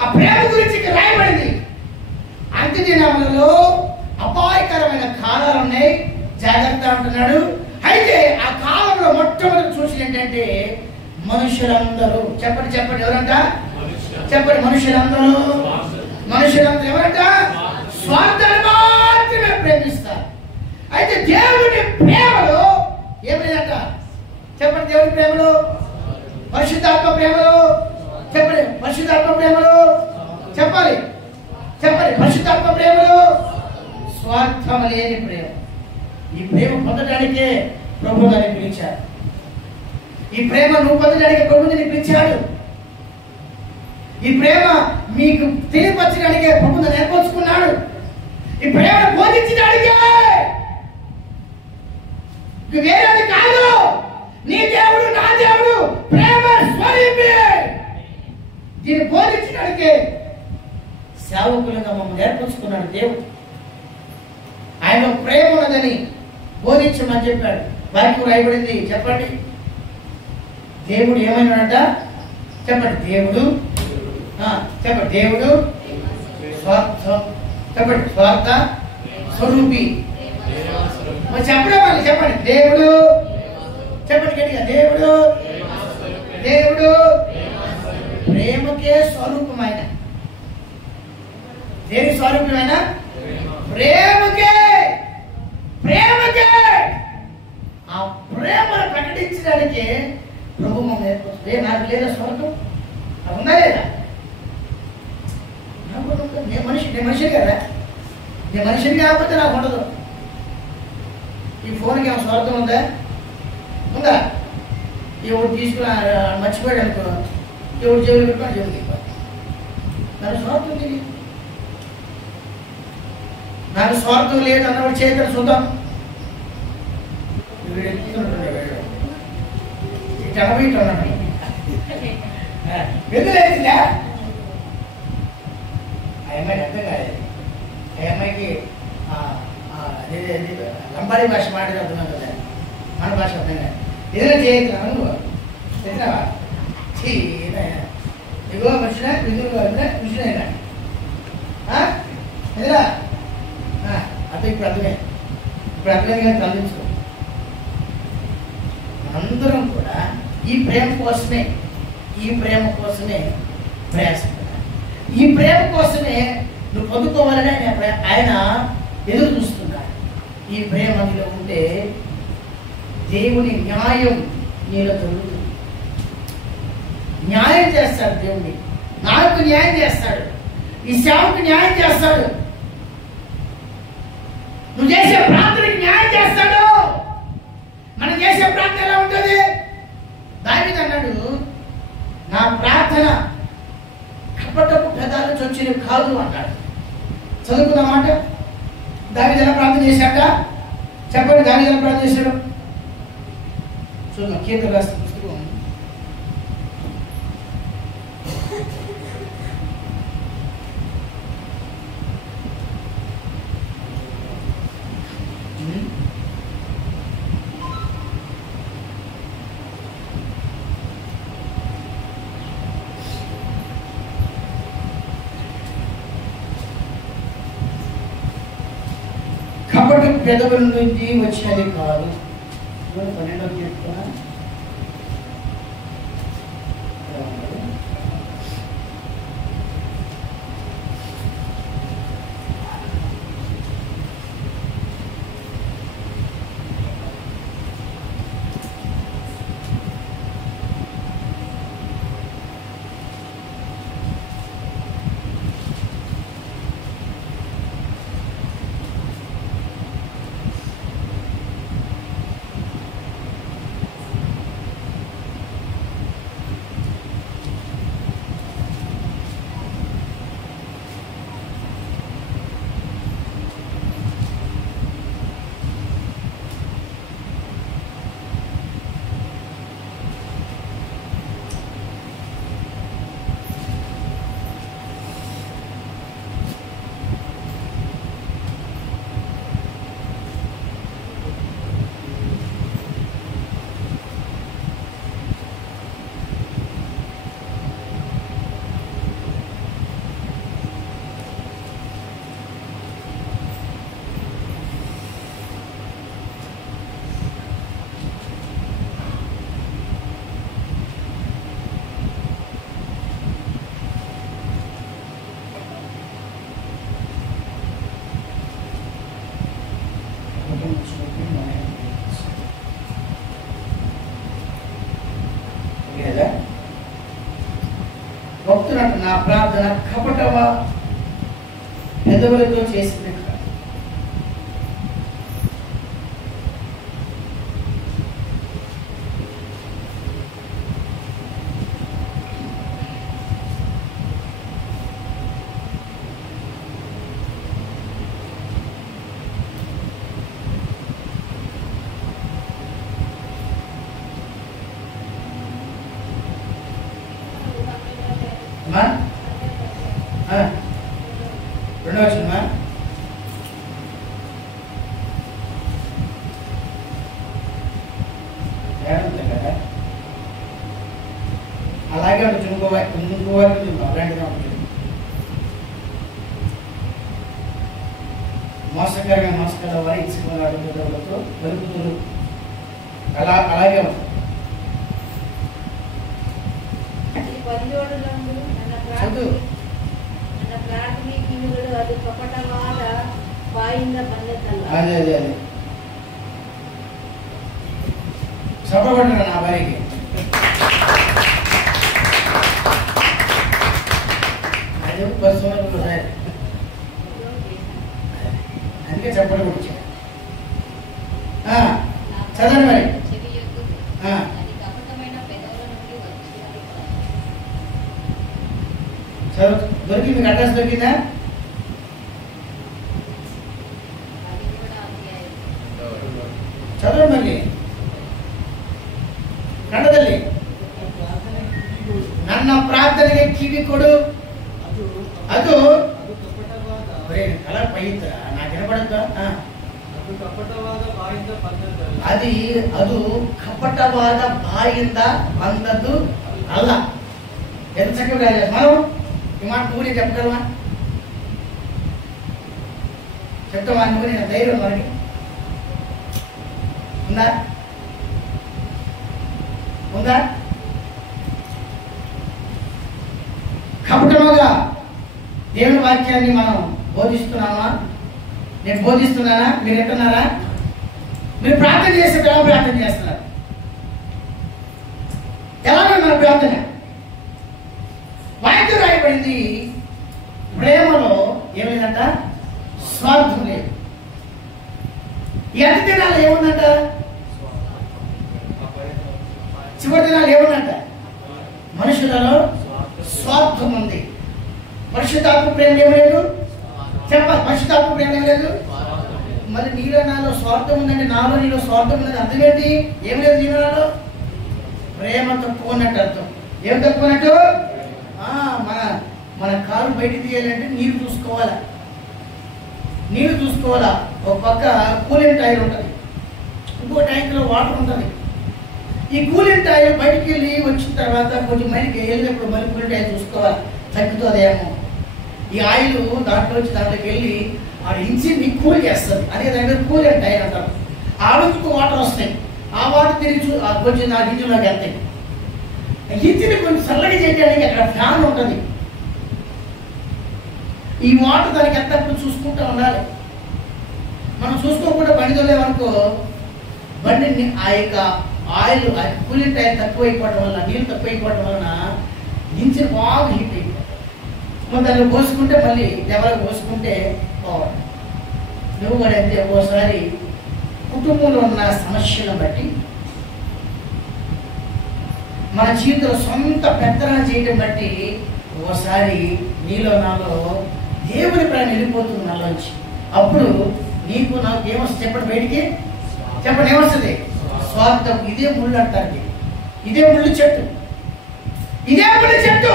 ఆ ప్రేమ గురించి రాయబడింది. అంత్య దినములలో అపాయకరమైన కాలాలు ఉన్నాయి, జాగ్రత్త అంటున్నాడు. అయితే ఆ కాలంలో మొట్టమొదటి చూసి ఏంటంటే మనుషులందరూ, చెప్పండి ఎవరంట? చెప్పండి, మనుషులందరూ ఎవరంట? స్వార్థాన్ని మాత్రమే ప్రేమిస్తారు. అయితే దేవుని ప్రేమలో ఏమైందంట? చెప్పండి, దేవుని ప్రేమలో, పరిశుద్ధాత్మ ప్రేమలో, చెప్పండి పరిశుద్ధాత్మ ప్రేమలో, చెప్పండి పరిశుద్ధాత్మ ప్రేమలో స్వార్థం లేని ప్రేమ. ఈ ప్రేమ పొందడానికే ప్రభు గారిని పిలిచాడు. ఈ ప్రేమ నువ్వు పొందడానికి ప్రభుని పిలిచాడు. ఈ ప్రేమ మీకు తెలియపరచడానికే ప్రభుని నేర్పించుకున్నాడు. ఈ ప్రేమ బోధించడానికే, వేరేది కాదు. నీ దేవుడు నా దేవుడు ప్రేమ స్వరూపి. దీన్ని బోధించడానికే సేవకులుగా మమ్మల్ని నేర్పించుకున్నాడు దేవుడు. ఆయన ప్రేమ ఉన్నదని బోధించమని చెప్పాడు. వాక్యం రాయబడింది. చెప్పండి, దేవుడు ఏమైనాడంట? చెప్పండి, దేవుడు స్వార్థం. చెప్పండి, స్వరూపి. మరి చెప్పడం వాళ్ళు చెప్పండి. దేవుడు చెప్పండి గట్టిగా. దేవుడు దేవుడు ప్రేమకే స్వరూపమైన. దేని స్వరూపమైన? ప్రేమకే. ప్రేమకే ఆ ప్రేమను ప్రకటించడానికి ప్రభు మమ్మల్ని నాకు లేదా స్వర్గం అది ఉందా లేదా? నేను మనిషిని కదా. నేను మనిషిని కాకపోతే నాకు ఉండదు. ఈ ఫోన్కి ఏమో స్వార్థం ఉందా? ఉందా? ఎవరు తీసుకుని మర్చిపోయాడు అనుకో, ఎవరు జేబులు పెట్టుకొని జేబులు తీసుకోవాలి. నాకు స్వార్థం తెలియదు. నాకు స్వార్థం లేదు అన్నవాడు చేతులు చూద్దాం. వీడు ఎత్తుకుంటుండే వీడు జనబీటున్నాడు. ఎందులేదా ఆ అమ్మాయికి అర్థం కాలేదు. ఆ అమ్మాయికి లంబాడి భాష మాట్లాడి అర్థం కదా, మన భాష అర్థం కాదు. ఏదైనా చేయొచ్చు నువ్వు తెలిసినావా? ఇగో మనిషిన విధులు మిషనైనా ఎదురా అర్థం. ఇప్పుడు అర్థమే. ఇప్పుడు అర్థమే కానీ తరలించు. మనందరం కూడా ఈ ప్రేమ కోసమే ప్రయాసపడాలి. ఈ ప్రేమ కోసమే నువ్వు పొందుకోవాలని ఆయన ఎదురు చూస్తున్నాడు. ఈ ప్రేమ నీలో ఉంటే దేవుని న్యాయం నీలో జరుగుతుంది. న్యాయం చేస్తాడు దేవుని. నాకు న్యాయం చేస్తాడు. ఈ సేవకు న్యాయం చేస్తాడు. నువ్వు చేసే ప్రార్థనకి న్యాయం చేస్తాడు. మనం చేసే ప్రార్థన ఎలా ఉంటుంది? దావీదు అన్నాడు, నా ప్రార్థన కపటపు పెదాలు చొచ్చినవి కాదు అన్నాడు. చదువుకున్న మాట. దావీదు ఎలా ప్రార్థన చేశాక చెప్పండి. దావీదు ఎలా ప్రార్థన చేశాడు చూద్దాం. కీర్తన రాసిన పుస్తకం 12వ పెదవుల నుంచి వచ్చినది కాదు. 12వ కీర్తన భక్తులకు నా ప్రార్థన కపటవ పెదవులతో చేసింది కాదు. రెండవ వచనమా? కదా అలాగే ఉంటుంది. ఇంకోవారికి అలాంటిగా ఉంటుంది. మోసకర వారి ఇసుక అడుగుదలతో వెలుగుతులు అలాగే ఉంది. అదే అదే అదే చెప్పబడ్డా నా భార్యకి. అదే పరిశ్రమలు సార్ అందుకే చెప్పడం వచ్చా. చదవండి మరి. దొరికి మీకు అడ్రస్ దొరికిందా? చదవండి మళ్ళీ. కండదల్లి ನನ್ನ ಪ್ರಾರ್ಥನೆಗೆ ಕಿವಿ ಕೊಡು. ಅದು ಕಲರ್ ಪೈತ್ರ నాకు వినపడద్దా? ಅದು ಕಪಟವಾದ ಬಾಯಿಂದ ಬಂದದ್ದು ಅಲ್ಲ. ఎంత చక్కగా మనం ఈ మాట నువ్వు నేను చెప్పగలవా? చెప్తావా? నువ్వు నేను ధైర్యం మనకి ఉందా? ఉందా? కపటముగా దేవుని వాక్యాన్ని మనం బోధిస్తున్నామా? నేను బోధిస్తున్నానా? మీరు ఎట్టున్నారా? మీరు ప్రార్థన చేస్తే ఎలా ప్రార్థన చేస్తున్నారు? ఎలాగో మన ప్రార్థన వాక్యం రాయబడింది. ప్రేమలో ఏమైందంట? స్వార్థం లేదు. ఈ అతి దినాలు ఏముందంట? చివరి దినాలు ఏముందంట? మనుషులలో స్వార్థం ఉంది. పరిశుద్ధాత్మ ప్రేమ ఏం లేదు. చెప్పాలి, పరిశుద్ధాత్మ ప్రేమ ఏం లేదు. మరి నీలో నాలో స్వార్థం ఉందండి, నాలో నీలో స్వార్థం ఉందండి. అర్థం ఏంటి? ఏం లేదు నీలో నాలో. ప్రేమ తక్కువ ఉన్నట్టు అర్థం. ఏం తక్కువ ఉన్నట్టు? మన మన కాలు బయటికి తీయాలంటే నీళ్లు చూసుకోవాలా. నీళ్లు చూసుకోవాలా. ఒక పక్క కూలింగ్ టైర్ ఉంటుంది, ఇంకో ట్యాంక్లో వాటర్ ఉంటుంది. ఈ కూలింగ్ టైర్ బయటికి వెళ్ళి వచ్చిన తర్వాత కొంచెం మైకి వెళ్ళినప్పుడు మళ్ళీ కూలింగ్ టైర్ చూసుకోవాలి, తగ్గుతుందేమో. ఈ ఆయిల్ దాంట్లోకి వెళ్ళి ఆ ఇంజిన్ని కూల్ చేస్తుంది. అదే దగ్గర కూలింగ్ టైర్ అంటారు. ఆడుకు వాటర్ వస్తాయి. ఆ వాటర్ తిరిగి కొంచెం నా ఇంజిన్లోకి వెళ్తాయి. ఇంజిన్ కొంచెం చల్లగా చేయడానికి అక్కడ ఫ్యాన్ ఉంటుంది. ఈ వాటర్ దానికి ఎంతప్పుడు చూసుకుంటూ ఉండాలి. మనం చూసుకోకుండా బండి తోలేమనుకో, బండిని ఆ యొక్క ఆయిల్ కూలింగ్ టైర్ తక్కువైపోవడం వల్ల, నీళ్ళు తక్కువైపోవడం వలన ఇంజిన్ బాగా హీట్ అయిపోతుంది. మనం దాన్ని పోసుకుంటే మళ్ళీ ఎవరికి పోసుకుంటే పోవాలి. నువ్వు కూడా అంతే. ఒక్కోసారి కుటుంబంలో ఉన్న సమస్యలను బట్టి, మన జీవితంలో సొంత పెత్తనం చేయడం బట్టి ఓసారి నీలో నాలో దేవుని ప్రేమ వెళ్ళిపోతుంది నాలోంచి. అప్పుడు నీకు నాకు ఏమొస్తుంది చెప్పండి? బయటికి చెప్పండి ఏమొస్తుంది? స్వార్థం. ఇదే ముళ్ళు అంటారు. ఇదే ముళ్ళు చెట్టు, ఇదే ముళ్ళు చెట్టు.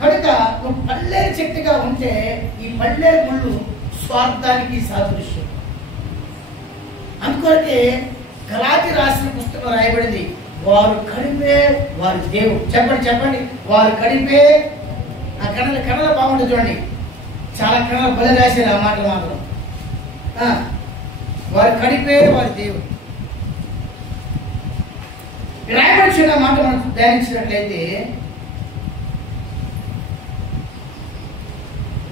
కనుక నువ్వు పల్లెరు చెట్టుగా ఉంటే ఈ పల్లెరు ముళ్ళు స్వార్థానికి సాదృశ్యం. అందుకొరకే గలాతీ రాసిన పుస్తకం రాయబడింది, వారు కడిపే వారి దేవుడు. చెప్పండి వారు కడిపే. ఆ కన్నడ బాగుంటుంది చూడండి. చాలా కన్నడ బలి రాశారు ఆ మాటలు మాత్రం. వారు కడిపే వారి దేవుడు. రాయబడిన మాట మనం ధ్యానించినట్లయితే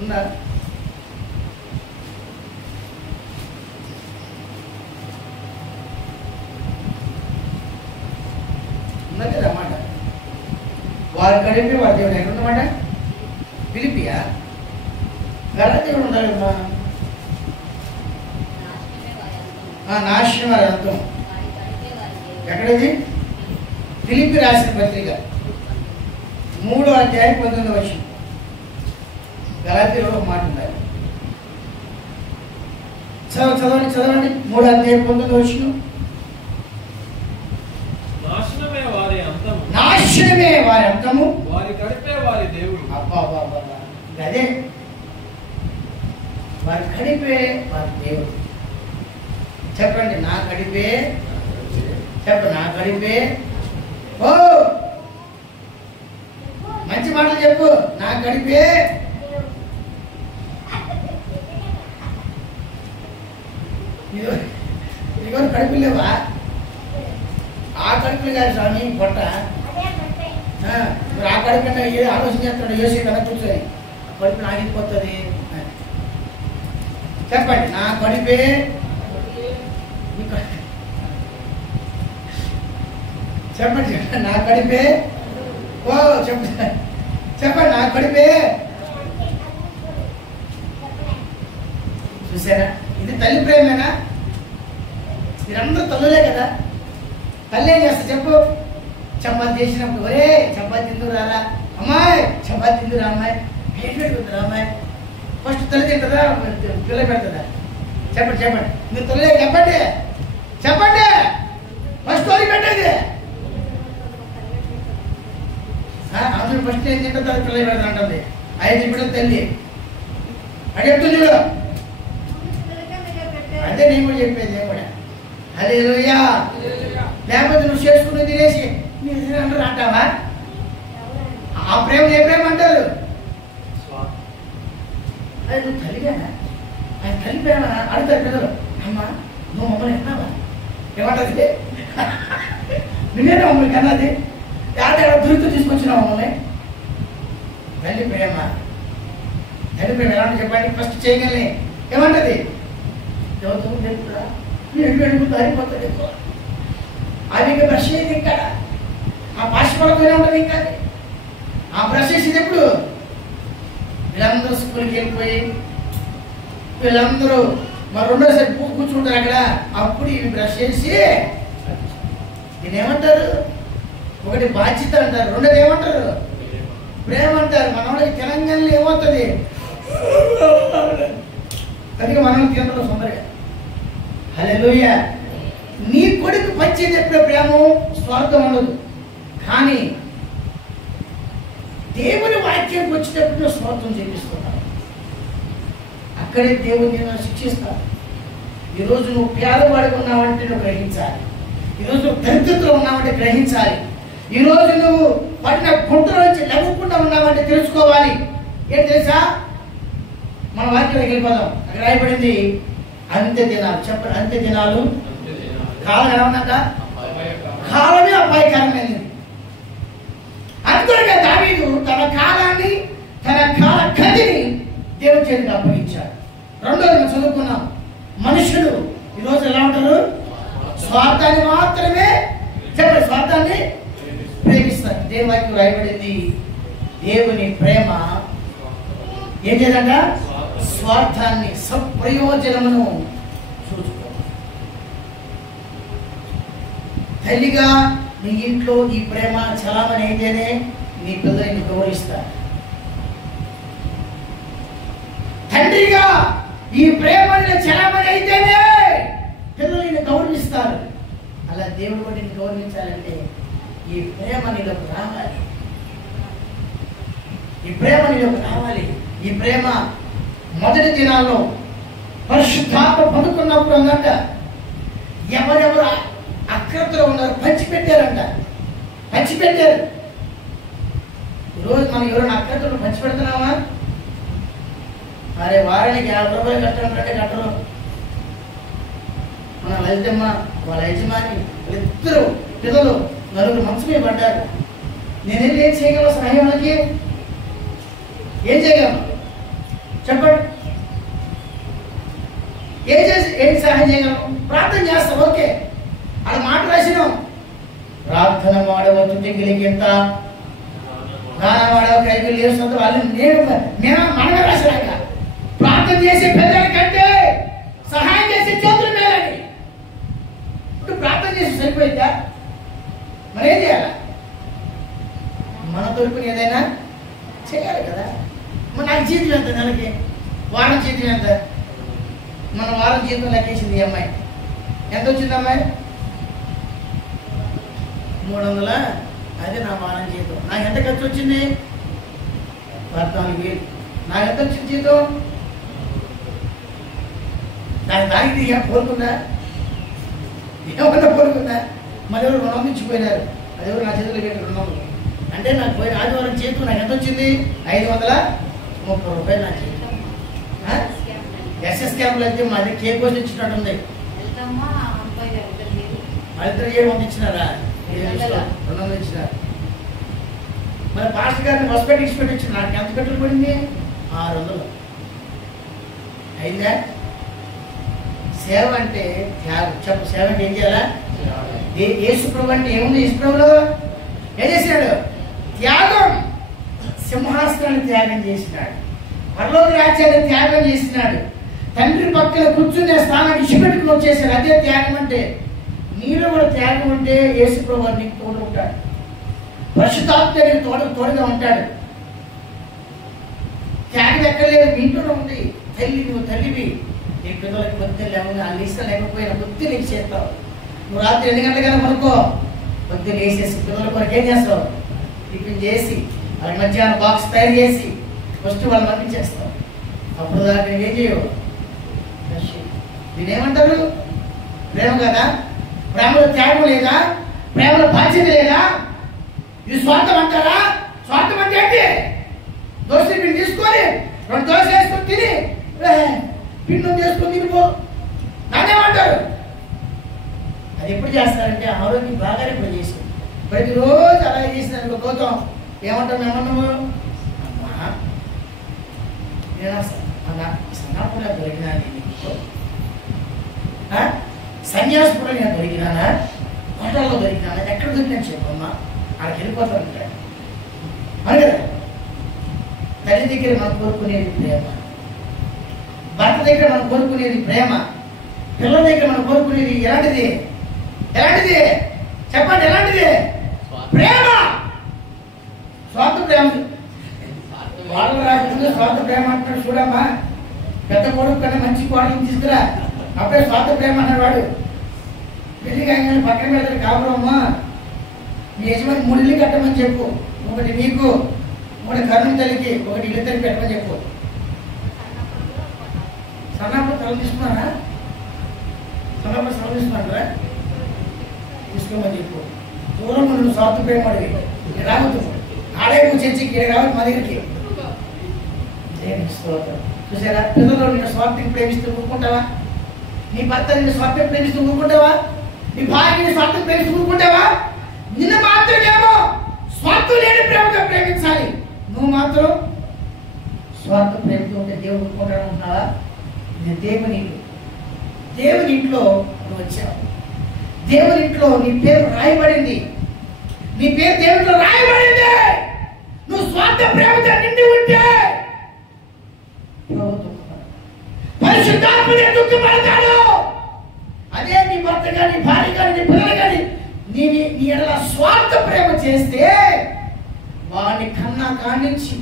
ఉందా? ఉన్నది అన్నమాట. వారు కడిపే వారి దేవుడు. ఎక్కడ ఉన్నమాట? ఫిలిపియా? గలాతీయుడు ఉండాలి కదా. నాశనం వారి అంతం. ఎక్కడది? ఫిలిప్పి రాసిన పత్రిక 3వ అధ్యాయం 19వ వచనం. గలాతీయులో ఒక మాట ఉండాలి. చదవండి 3వ అధ్యాయం 19వ వచనం. నాశనమే వారి అంతము, నాశనమే వారి అంతము, వారి కడిపే వారి దేవుడు. అదే వారి కడిపే వారి దేవుడు. చెప్పండి, నా కడిపే. చెప్పండి, నా కడిపే. ఓ మంచి మాటలు చెప్పు. నా కడిపే. నీకెవరు కడుపులు లేవా? ఆ కడుపులు కాదు స్వామి పొట్ట. మరి ఆ కడుపు అంటే ఏ ఆలోచన చేస్తాడు? ఏసీ కదా కూర్చొని కడుపు నాగిపోతుంది. చెప్పండి, నా కడుపే చెప్పండి, నా కడుపే. ఓ చెప్పండి, నా కడుపే. చూసారా, ఇది తల్లి ప్రేమేనా? మీరందరూ తల్లులే కదా. తల్లి ఏం చేస్తా చెప్పు? చపాతి చేసినప్పుడు ఒరే చపాతి తిందుకు రారా అమ్మాయి, చపాతి తిందురా అమ్మాయి, ఏంటి పెట్టుకుంటారా అమ్మాయి? ఫస్ట్ తల్లి తింటుందా పిల్ల పెడుతుందా? చెప్పండి చెప్పండి, మీరు తల్లి చెప్పండి చెప్పండి. ఫస్ట్ తల్లి పెట్టేది. అందరూ ఫస్ట్ ఏం తింటుందో అది పిల్ల పెడతా అంటుంది. ఐదు ఇప్పుడు తల్లి అడుగుతుంది. అదే నేను కూడా చెప్పేది. నేను కూడా హల్లెలూయా. లేకపోతే నువ్వు చేసుకుని తినేసి మీరు అందరూ అంటావా? ఆ ప్రేమ ఏ ప్రేమ అంటారు? అది నువ్వు తల్లిగానా? అది తల్లి ప్రేమ అడుగుతారు పిల్లలు. అమ్మా నువ్వు మమ్మల్ని ఎన్నావా? ఏమంటది? నువ్వేనా మమ్మల్ని కన్నది? యాడ దురితో తీసుకొచ్చినావు మమ్మల్ని? తల్లి ప్రేమ. తల్లి ప్రేమ ఎలా చెప్పండి? ఫస్ట్ చేయగలని ఏమంటది? ఎవరు తెలుపురా అయిపోతుంది. అది ఇంకా బ్రష్ అయ్యేది ఇంకా ఆ పాశపడతూనే ఉంటుంది. ఇంకా ఆ బ్రష్ చేసేది ఎప్పుడు? వీళ్ళందరూ స్కూల్కి వెళ్ళిపోయి వీళ్ళందరూ మరి రెండోసారి కూర్చుంటారు అక్కడ. అప్పుడు ఇవి బ్రష్ చేసి దీన్ని ఏమంటారు? ఒకటి బాధ్యత అంటారు, రెండోది ఏమంటారు? ప్రేమ అంటారు. మన వాళ్ళకి తెలంగాణలో ఏమవుతుంది? అందుకే మనం తినడం తొందరగా. హల్లెలూయా. నీ కొడుకు పంచేది ఎప్పుడో ప్రేమ స్వార్థం ఉండదు. కానీ దేవుని వాక్యానికి వచ్చేటప్పుడు నువ్వు స్వార్థం చేపిస్తున్నావు. అక్కడే దేవుని నేను శిక్షిస్తాను. ఈరోజు నువ్వు పేదవాడిగా ఉన్నావంటే నువ్వు గ్రహించాలి. ఈరోజు నువ్వు దరిద్రతలో ఉన్నావంటే గ్రహించాలి. ఈరోజు నువ్వు పడిన గుంటల నుంచి లెగకుండా ఉన్నావంటే తెలుసుకోవాలి. ఏంటి తెలుసా? మన వాక్యానికి వెళ్ళిపోదాం. అక్కడ రాయబడింది అంత్య దినాలు. చెప్పండి, అంత్య దినాలు. కాలం ఎలా ఉన్నట? కాలమే అపాయకరమైనది. అందుకే దావీదు తన కాలాన్ని, తన కాల గదిని దేవుని చేతికి అప్పగించాడు. రెండోది మనం చదువుకున్నాం. మనుషులు ఈరోజు ఎలా ఉంటారు? స్వార్థాన్ని మాత్రమే చెప్పండి, స్వార్థాన్ని ప్రేమిస్తారు. దేవుని వాక్యం రాయబడింది దేవుని ప్రేమ ఏం చేయాలంట? స్వార్థాన్ని, సప్రయోజనమును చూసుకో. తల్లిగా నీ ఇంట్లో ఈ ప్రేమ చలామణి అయితేనే నీ పిల్లల్ని గౌరవిస్తారు. తండ్రిగా ఈ ప్రేమని చలామణి అయితేనే పిల్లల్ని గౌరవిస్తారు. అలా దేవుడు కూడా నిన్ను గౌరవించాలంటే ఈ ప్రేమ నీలోకి రావాలి. ఈ ప్రేమ నీలోకి రావాలి. ఈ ప్రేమ మొదటి దినాల్లో పరిశుద్ధాత్మ పొందుకున్నప్పుడు ఉందంట. ఎవరెవరు అక్రతలో ఉన్నారు పంచిపెట్టారంట. పంచిపెట్టారు. ఈరోజు మనం ఎవరైనా అక్రతలు పంచిపెడుతున్నామా? అరే వారానికి 50 రూపాయలు కట్టాలంటే కట్టరు. మన లలితమ్మ వాళ్ళ యజమాని ఇద్దరు పిల్లలు నలుగురు మనసుమే పడ్డారు. నేనేం ఏం చేయగలను? సహాయం వాళ్ళకి ఏం చేయగలను చెప్పండి? ఏం సహాయం చేయగలను? ప్రార్థన చేస్తాం. ఓకే, అది మాట రాసినాం. ప్రార్థన ಮಾಡవచ్చు తెగిలింత గానం వాడవ కైగులు చేస్తుంది. వాళ్ళు నేను మనమే రాసినాక ప్రార్థన చేసే పెద్దల కంటే సహాయం చేసే చేతులు మేలని. ఇప్పుడు ప్రార్థన చేసి సరిపోయిందా? మరి ఏం చేయాలి? మన తరపున ఏదైనా చేయాలి కదా. మరి నాకు జీతం ఎంత? నెలకి వారం జీతం ఎంత? మన వారం జీతం లెక్కేసింది ఈ అమ్మాయి. ఎంత వచ్చింది అమ్మాయి? 300. అదే నా వారం జీతం. నాకు ఎంత ఖర్చు వచ్చింది? 14,000. నాకు ఎంత వచ్చింది జీతం? నాకు దానికి ఏం కోరుకుందా? ఏమన్నా కోరుకుందా? మరి ఎవరు రుణం ఇచ్చిపోయినారు. అది ఎవరు నా చేతులు పెట్టి రుణం అంటే నాకు పోయిన ఆదివారం చేతు నాకు ఎంత వచ్చింది? 530 రూపాయలు నా చేతి. ఎస్ఎస్ క్యాంపులు అయితే మాది కేక్ వచ్చి ఇచ్చినట్టుంది. వాళ్ళిద్దరు 700 ఇచ్చినారా? 200 ఇచ్చినారు. మరి పాస్టర్ గారిని హాస్పిటల్ ఇచ్చిపెట్టి వచ్చిన నాకు ఎంత పెట్టుబడి పడింది? 600. అయిందా? సేవ అంటే త్యాగం. చెప్పు, సేవ అంటే ఏం చేయాలా? యేసుప్రభు అంటే ఏముంది? యేసుప్రభులో ఏం చేసినాడు? త్యాగం. సింహాసనాన్ని త్యాగం చేసినాడు, పరలోక రాజ్యాన్ని త్యాగం చేసినాడు, తండ్రి పక్కన కూర్చునే స్థానాన్ని ఇచ్చిపెట్టుకుని వచ్చేసాడు. అదే త్యాగం అంటే. నీలో కూడా త్యాగం అంటే యేసుప్రభు నీకు తోడు ఉంటాడు, పరిశుద్ధాత్మ నీకు తోడుగా ఉంటాడు. త్యాగం ఎక్కర్లేదు, మీ ఇంట్లో ఉంది. తల్లి, నువ్వు తల్లివి, నీ పిల్లలకి బుద్ధి లేకుండా ఆ లిస్ట్ లేకపోయినా బుద్ధి నీకు చేస్తావు. నువ్వు రాత్రి 2 గంటలకైనా కొనుక్కో, బుద్ధి లేసేసి పిల్లల కొరకు ఏం చేస్తావు? టిఫిన్ చేసి వాళ్ళకి మధ్యాహ్నం బాక్స్ తయారు చేసి ఫస్ట్ వాళ్ళు పంపించేస్తావు. అప్పుడు దాకా నువ్వేం చేయవు? దీనేమంటారు? ప్రేమ కదా? ప్రేమలో త్యాగం లేదా? ప్రేమలో బాధ్యత లేదా? ఇది స్వార్థం అంటారా? స్వార్థం అంటే ఏంటి? దోశ పిండి తీసుకొని 2 దోశ వేసుకొని తిని పిండి చేసుకొని తినిపో, నానేమంటారు? అది ఎప్పుడు చేస్తారంటే ఆరోగ్యం బాగానే ఇప్పుడు చేసి ప్రతిరోజు అలా చేసినారు. గౌతం ఏమంటాం? ఏమన్నాము? అమ్మా నేను సన్నాపురం దొరికినా, సన్యాసపురం నేను దొరికినానా, హోటల్లో దొరికినానా, ఎక్కడ దొరికినా చెప్పమ్మా, అక్కడికి వెళ్ళిపోతాను మరి కదా. తల్లి దగ్గర మనం కోరుకునేది ప్రేమ, భర్త దగ్గర మనం కోరుకునేది ప్రేమ, పిల్లల దగ్గర మనం కోరుకునేది ఎలాంటిది? ఎలాంటిది చెప్పండి? ఎలాంటిది? ప్రేమ. స్వార్థ ప్రేమ. వాళ్ళు రాకుండా స్వార్థ ప్రేమ అంటున్నాడు. చూడమ్మా, పెద్ద కొడుకు కన్నా మంచి కోడలు తీసుకురా, అప్పుడే స్వార్థ ప్రేమ అన్నాడు వాడు. పెళ్లి కానీ పక్కన పెడతాడు. కాపురమ్మా, మీ యజమాని 3 ఇల్లు కట్టమని చెప్పు, ఒకటి నీకు, ఒకటి కరుణ తల్లికి, ఒకటి ఇల్లు తల్లి పెట్టమని చెప్పు. సన్నప్పుడు తల తీసుకున్నారా? సన్నప్పుడు తల తీసుకున్నారా? తీసుకోమని చెప్పు. దూరం నువ్వు స్వార్థ ప్రేమ అడిగి రావద్దు. ఆడే నువ్వు చర్చికి ఇక్కడ రావద్దు మా దగ్గరికి. చూసారా? పిల్లలు నిన్ను స్వార్థం ప్రేమిస్తూ ఊరుకుంటావా? నీ భర్త నిన్ను స్వార్థం ప్రేమిస్తూ ఊరుకుంటావా? నీ భార్య నిన్ను స్వార్థం ప్రేమిస్తూ ఊరుకుంటావా? నిన్ను మాత్రమేమో స్వార్థం లేని ప్రేమగా ప్రేమించాలి. నువ్వు మాత్రం స్వార్థ ప్రేమతో ఉంటే దేవుడు ఊరుకుంటాడు అంటున్నావా? ఇది దేవుని ఇల్లు. దేవుని ఇంట్లో నువ్వు వచ్చావు. దేవుని ఇంట్లో నీ పేరు రాయబడింది. నీ పేరు దేవునిలో రాయబడింది. నువ్వు స్వార్థ ప్రేమతో నిండి ఉంటే పరిశుద్ధాత్మ దుఃఖపడతాడు. అదే నీ భర్త కానీ, నీ భార్య కానీ, నీ పిల్లలు కానీ నీ ఎడల స్వార్థ ప్రేమ చేస్తే వాడిని కన్నా కానించి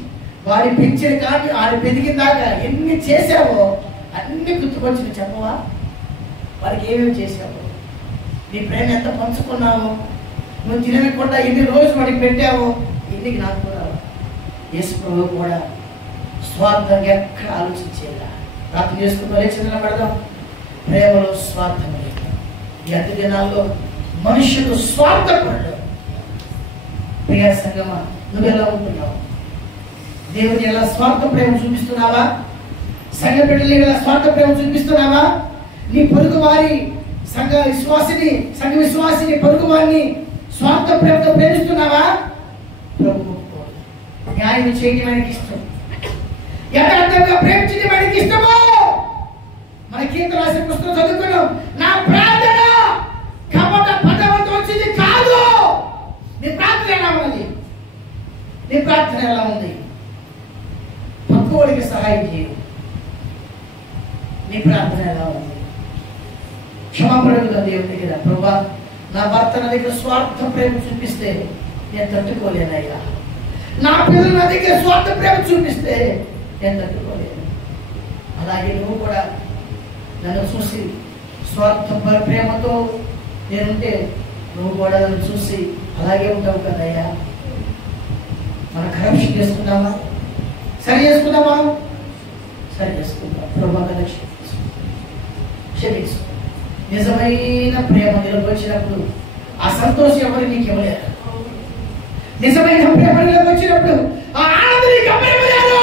వాడి పెంచిన కానీ వాడి పెరిగిన దాకా ఎన్ని చేసావో అన్ని గుర్తుకొచ్చి చెప్పవా? వాడికి ఏమేమి చేసావో, నీ ప్రేమ ఎంత పంచుకున్నావో, నువ్వు తినకుండా ఎన్ని రోజులు వాడికి పెట్టావో ఎన్నికి నాకు కూడా. యేసు ప్రభువు కూడా స్వార్థంగా ఎక్కడ ఆలోచించేలా ప్రార్థన చేసుకుని చిన్న పెడదాం. ప్రేమలో స్వార్థం లేదు. ఈ అతి దినాల్లో మనుషులు స్వార్థపడ్డారు. ప్రియ సంగమా, నువ్వు ఎలా ఉంటున్నావు? దేవుని ఎలా స్వార్థ ప్రేమ చూపిస్తున్నావా? సంఘ బిడ్డలు ఎలా స్వార్థ ప్రేమ చూపిస్తున్నావా? నీ పొరుగు వారి సంఘ విశ్వాసిని పొరుగు వారిని స్వార్థ ప్రేమతో ప్రేమిస్తున్నావా? ప్రభు న్యాయం చేయడం ఆయనకి ఇష్టం. యథార్థంగా ప్రేమించడం ఆయనకి ఇష్టమో. మన కీర్తన రాసిన పుస్తకం చదువుకున్నాం. నా ప్రార్థన కపట పదవంతో వచ్చింది కాదు. నీ ప్రార్థన ఎలా ఉన్నది? నీ ప్రార్థన ఎలా ఉంది? పక్కవాడికి సహాయం చేయు. నీ ప్రార్థన ఎలా ఉంది? క్షమాపణ దేవుని దగ్గర. ప్రభా, నా భర్త నా దగ్గర స్వార్థ ప్రేమ చూపిస్తే నేను తట్టుకోలేనయ్యా. నా పిల్లలు నా దగ్గర స్వార్థ ప్రేమ చూపిస్తే నేను తట్టుకోలేను. అలాగే నువ్వు కూడా నన్ను చూసి స్వార్థ ప్రేమతో నేనుంటే నువ్వు కూడా నన్ను చూసి అలాగే ఉంటావు కదయ్యా. మనం కరప్షన్ చేసుకుందామా? సరి చేసుకుందామా? సరి చేసుకుందాం. ప్రభా క్షమించు. నిజమైన ప్రేమ నిలబొచ్చినప్పుడు ఆ సంతోషం ఎవరు నీకు ఇవ్వలేరు. నిజమైన ప్రేమ నిలబొచ్చినప్పుడు ఆ ఆనందం నీకు ఎవరు ఇవ్వలేరు.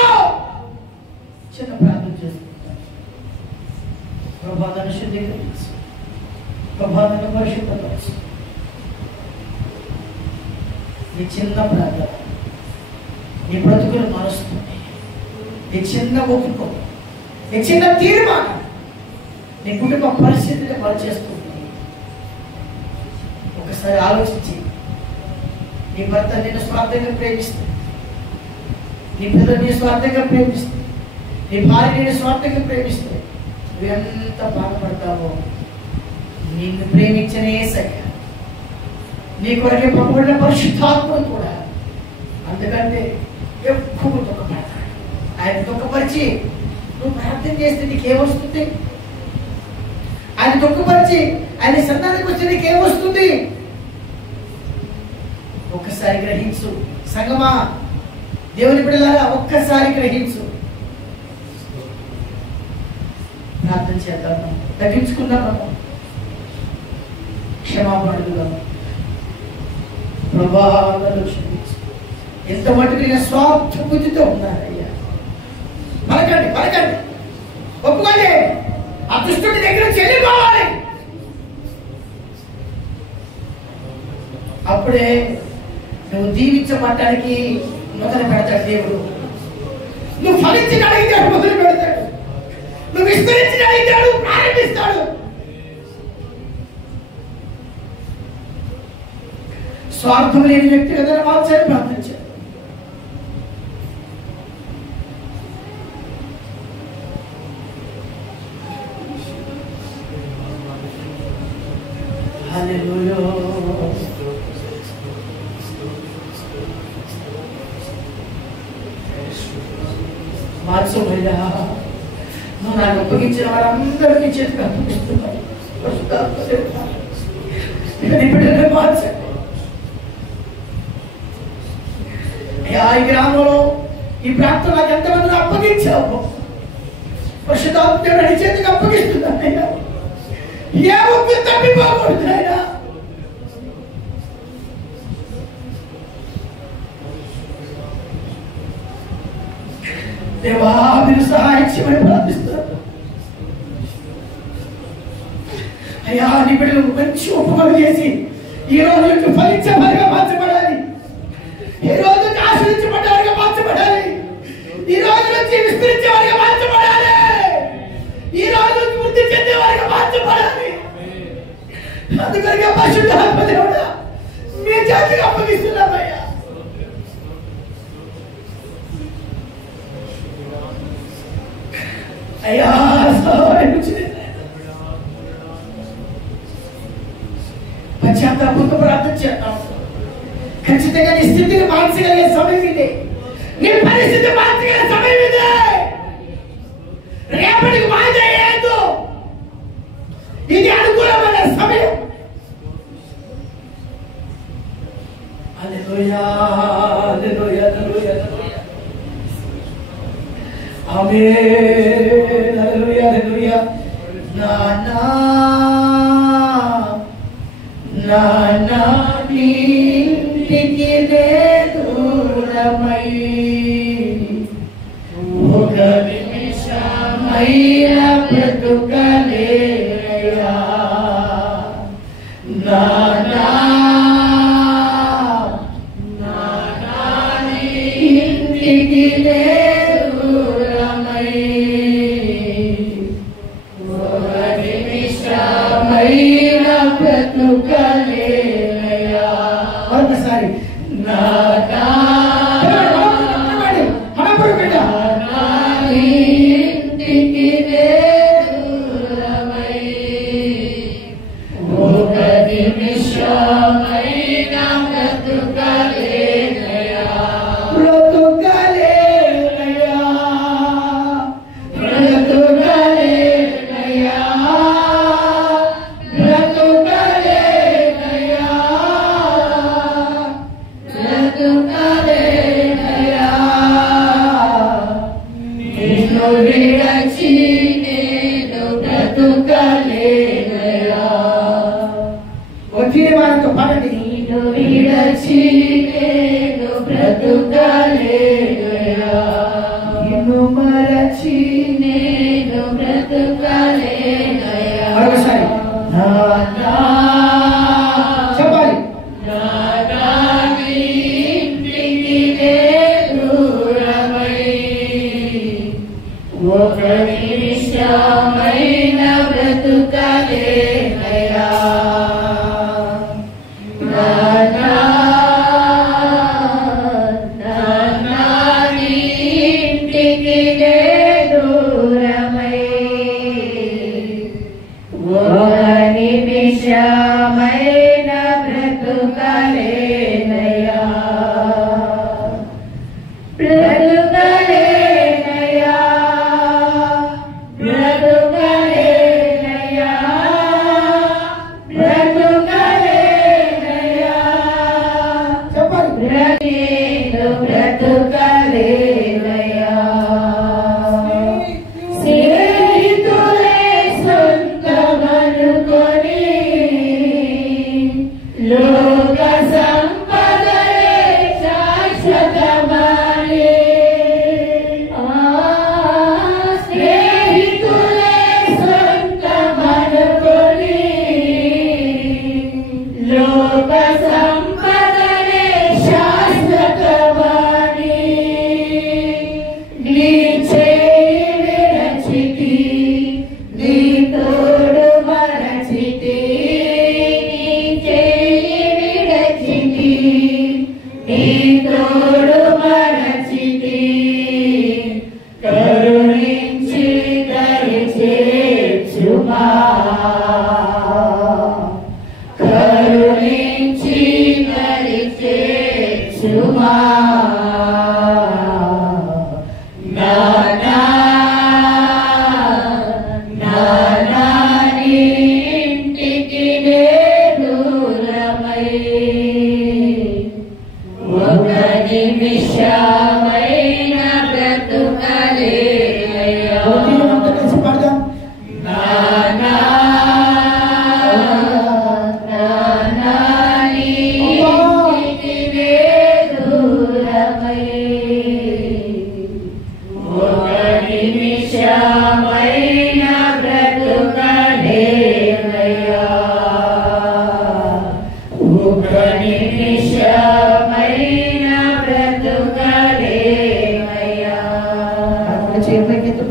చిన్న ప్రార్థన చేసుకుంటాం. ప్రభా నన్ను శుద్ధీకరించు. ప్రభా నన్ను పరిశుద్ధపరచు. ఈ చిన్న ప్రార్థన నీ బ్రతుకులు మారుస్తుంది. ఈ చిన్న ఒప్పుకో, ఈ చిన్న తీర్మానం నీ కుటుంబ పరిస్థితిని మార్చేస్తుంది. ఒకసారి ఆలోచించి, నీ భర్త నిన్ను స్వార్థంగా ప్రేమిస్తే, నీ పిల్లలు నీ స్వార్థంగా ప్రేమిస్తే, నీ భార్య నేను స్వార్థంగా ప్రేమిస్తే నువ్వు ఎంత బాధపడతావో. నిన్ను ప్రేమించిన యేసయ్య, నీ కొరకే పంపబడిన పరిశుద్ధాత్మను కూడా అందుకంటే ఎక్కువ దుఃఖపడతాడు. ఆయన దుఃఖపరిచి నువ్వు ప్రార్థన చేస్తే నీకేమొస్తుంది? ఆయన దుఃఖపరిచి ఆయన సన్నిధికి వచ్చి నీకేమొస్తుంది? ఒక్కసారి గ్రహించు సంగమా, దేవుని బిడ్డలారా, ఒక్కసారి గ్రహించు. ప్రార్థన చేద్దాము, తగ్గించుకుందాము, క్షమాపణ అడుగుదాము. ప్రభావాలను క్షమించు. ఎంత మటుకు నేను స్వార్థ బుద్ధితో ఉన్నానయ్యా. పలకండి, పలకండి, ఒప్పుకోండి. ఆ దుష్టుడి దగ్గర చెల్లిపోవాలి. అప్పుడే నువ్వు దీవించబడటానికి మొదలు పెడతాడు దేవుడు. నువ్వు ఫలించడానికి మొదలు పెడతాడు. నువ్వు విస్తరించడానికి ప్రారంభిస్తాడు. స్వార్థం లేని వ్యక్తిగత మార్చాలి ప్రార్థించాడు. హల్లెలూయా. మార్చబోయా, నువ్వు నాకు అప్పగించిన వారందరినీ చేతికి అప్పగిస్తున్నాను. మార్చండి. ఈ గ్రామంలో, ఈ ప్రాంతం నాకు ఎంతమందిని అప్పగించావు. పరిశుద్ధాత్మ నీ చేతికి అప్పగిస్తున్నానయ్యా. ఏ ఒక్క తప్పిపోకూడదు ఆయన. దేవా, మీరు సహాయం చేయమని ప్రార్థిస్తున్నాను అయ్యా. నీ బిడ్డలు మంచి ఒప్పుకోలు చేసి ఈ రోజు నుంచి ఫలించే వారిగా మార్చబడాలి. ఈ రోజు నుంచి ఆశ్రయించబడ్డ వారిగా మార్చబడాలి. ఈ రోజు నుంచి విస్తరించే వారిగా మార్చబడాలి. ఈ రోజు నుంచి వృద్ధి చెందే వారిగా మార్చబడాలి. అందుకని పరిశుద్ధాత్మ దేవుడా, మీ చేతికి అప్పగిస్తున్నామయ్యా. అయ్యా, సహాయం చేయండి. పశ్చాత్తాపంతో ప్రార్థన చేద్దాం. ఖచ్చితంగా నీ స్థితిని మార్చగలిగే సమయం ఇదే. నీ పరిస్థితి మార్చగలిగే సమయం ఇదే. రేపటికి మానేయదు. ఇది అనుకూలమైన సమయం. హల్లెలూయా, హల్లెలూయా, హల్లెలూయా, హల్లెలూయా. ఆమేన్. హల్లెలూయా, హల్లెలూయా. నానా నానా నీటికి దూరమై ఒక నిమిషమైన బ్రతుకలేరయ్యా. నానా నానా నీటికి దూరమై ఒక నిమిషమైన బ్రతుకలేరయ్యా. ఒకసారి నానా చెప్పాలి. చీకరిచే సుమా ఇంటికి దూరమై ఒక నిమిషమైన బ్రతుకలేనయ్యా. కలిసి పాడదాం.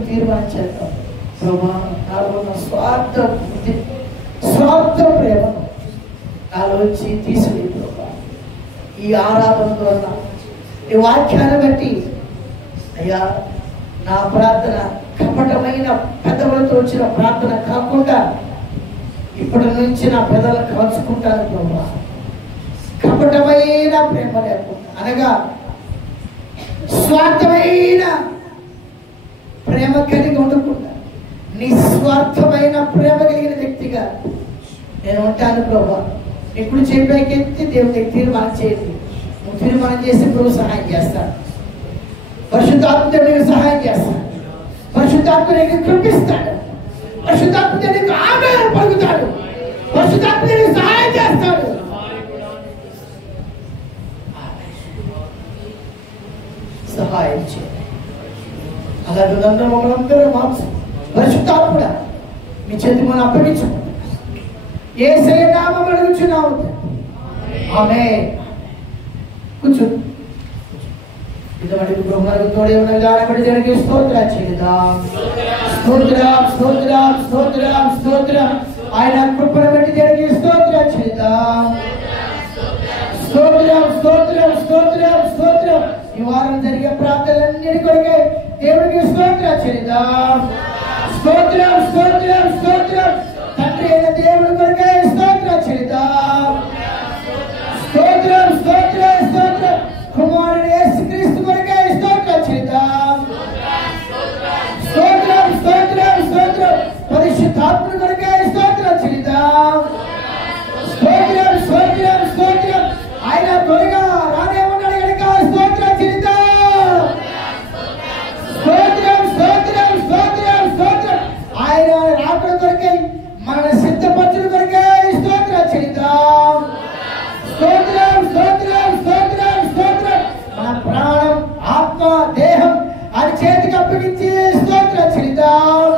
తీర్మానించేద్దాం. ప్రభా, నాలో ఉన్న స్వార్థ ప్రేమను నాలో వచ్చి తీసుకుని ప్రభా, ఈ ఆరాధన ద్వారా ఈ వాక్యాన్ని బట్టి అయ్యా నా ప్రార్థన కపటమైన పెదవులతో వచ్చిన ప్రార్థన కాకుండా ఇప్పటి నుంచి నా పెదవులను కాల్చుకుంటాను ప్రభా. కపటమైన ప్రేమ లేకుండా అనగా స్వార్థమైన ప్రేమ కలిగి ఉండకుండా నిస్వార్థమైన ప్రేమ కలిగిన వ్యక్తిగా నేను ఉంటాను ప్రభా. ఇప్పుడు చెప్పేకెత్తి దేవుడికి తీర్మానం చేయండి. నువ్వు తీర్మానం చేసి ప్రభు సహాయం చేస్తాడు. పరిశుద్ధాత్మ నీకు సహాయం చేస్తాడు. పరిశుద్ధాత్మ నీకు కృపిస్తాడు. పరిశుద్ధాత్మ నీకు ఆమెను పలుకుతాడు. పరిశుద్ధాత్మ నీకు సహాయం చేస్తాడు. సహాయం చేయండి. అలాగే మమ్మల్ని మాంసం పరిశుద్ధాత్ముడ మీ చేతి మనం అప్పగించుకుంటాం. యేసయ్య నామమున అడుగుచున్నాము. ఆమేన్. కూర్చో. ఇదమడి ప్రభువుకు తోడే ఉన్నగానబడి జరిగే స్తోత్రం చేద్దాం. స్తోత్రం స్తోత్రం స్తోత్రం స్తోత్రం. ఆయన కృపను బట్టి జరిగే స్తోత్రం చేద్దాం. స్తోత్రం స్తోత్రం స్తోత్రం స్తోత్రం. ఈ వారం జరిగే ప్రార్థనలన్నిటి కొరకే దేవుడికి స్తోత్రం చేద్దాం. స్తోత్రం స్తోత్రం స్తోత్రం. తండ్రి అయిన దేవుడి కొరకే స్తోత్రం చేద్దాం. స్తోత్రం స్తోత్రం స్తోత్రం. కుమారుడు యేసుక్రీస్తు కొరకే స్తోత్రం చేద్దాం. స్తోత్రం స్తోత్రం స్తోత్రం. పరిశుద్ధాత్మ కొరకే స్తోత్రం చేద్దాం. స్తోత్రం స్తోత్రం స్తోత్రం. ఆయన త్వరగా రానే ఉన్నాడు కనుక స్తోత్రం చేద్దాం. స్తోత్రం స్తోత్రం స్తోత్రం స్తోత్రం. ఆయన రాకడ కొరకే మన సిద్ధపరచుల కొరకే స్తోత్రం చేద్దాం. స్తోత్రం స్తోత్రం స్తోత్రం స్తోత్రం. మన ప్రాణం ఆత్మ దేహం ఆయన చేతికి అప్పగించి స్తోత్రం చేద్దాం.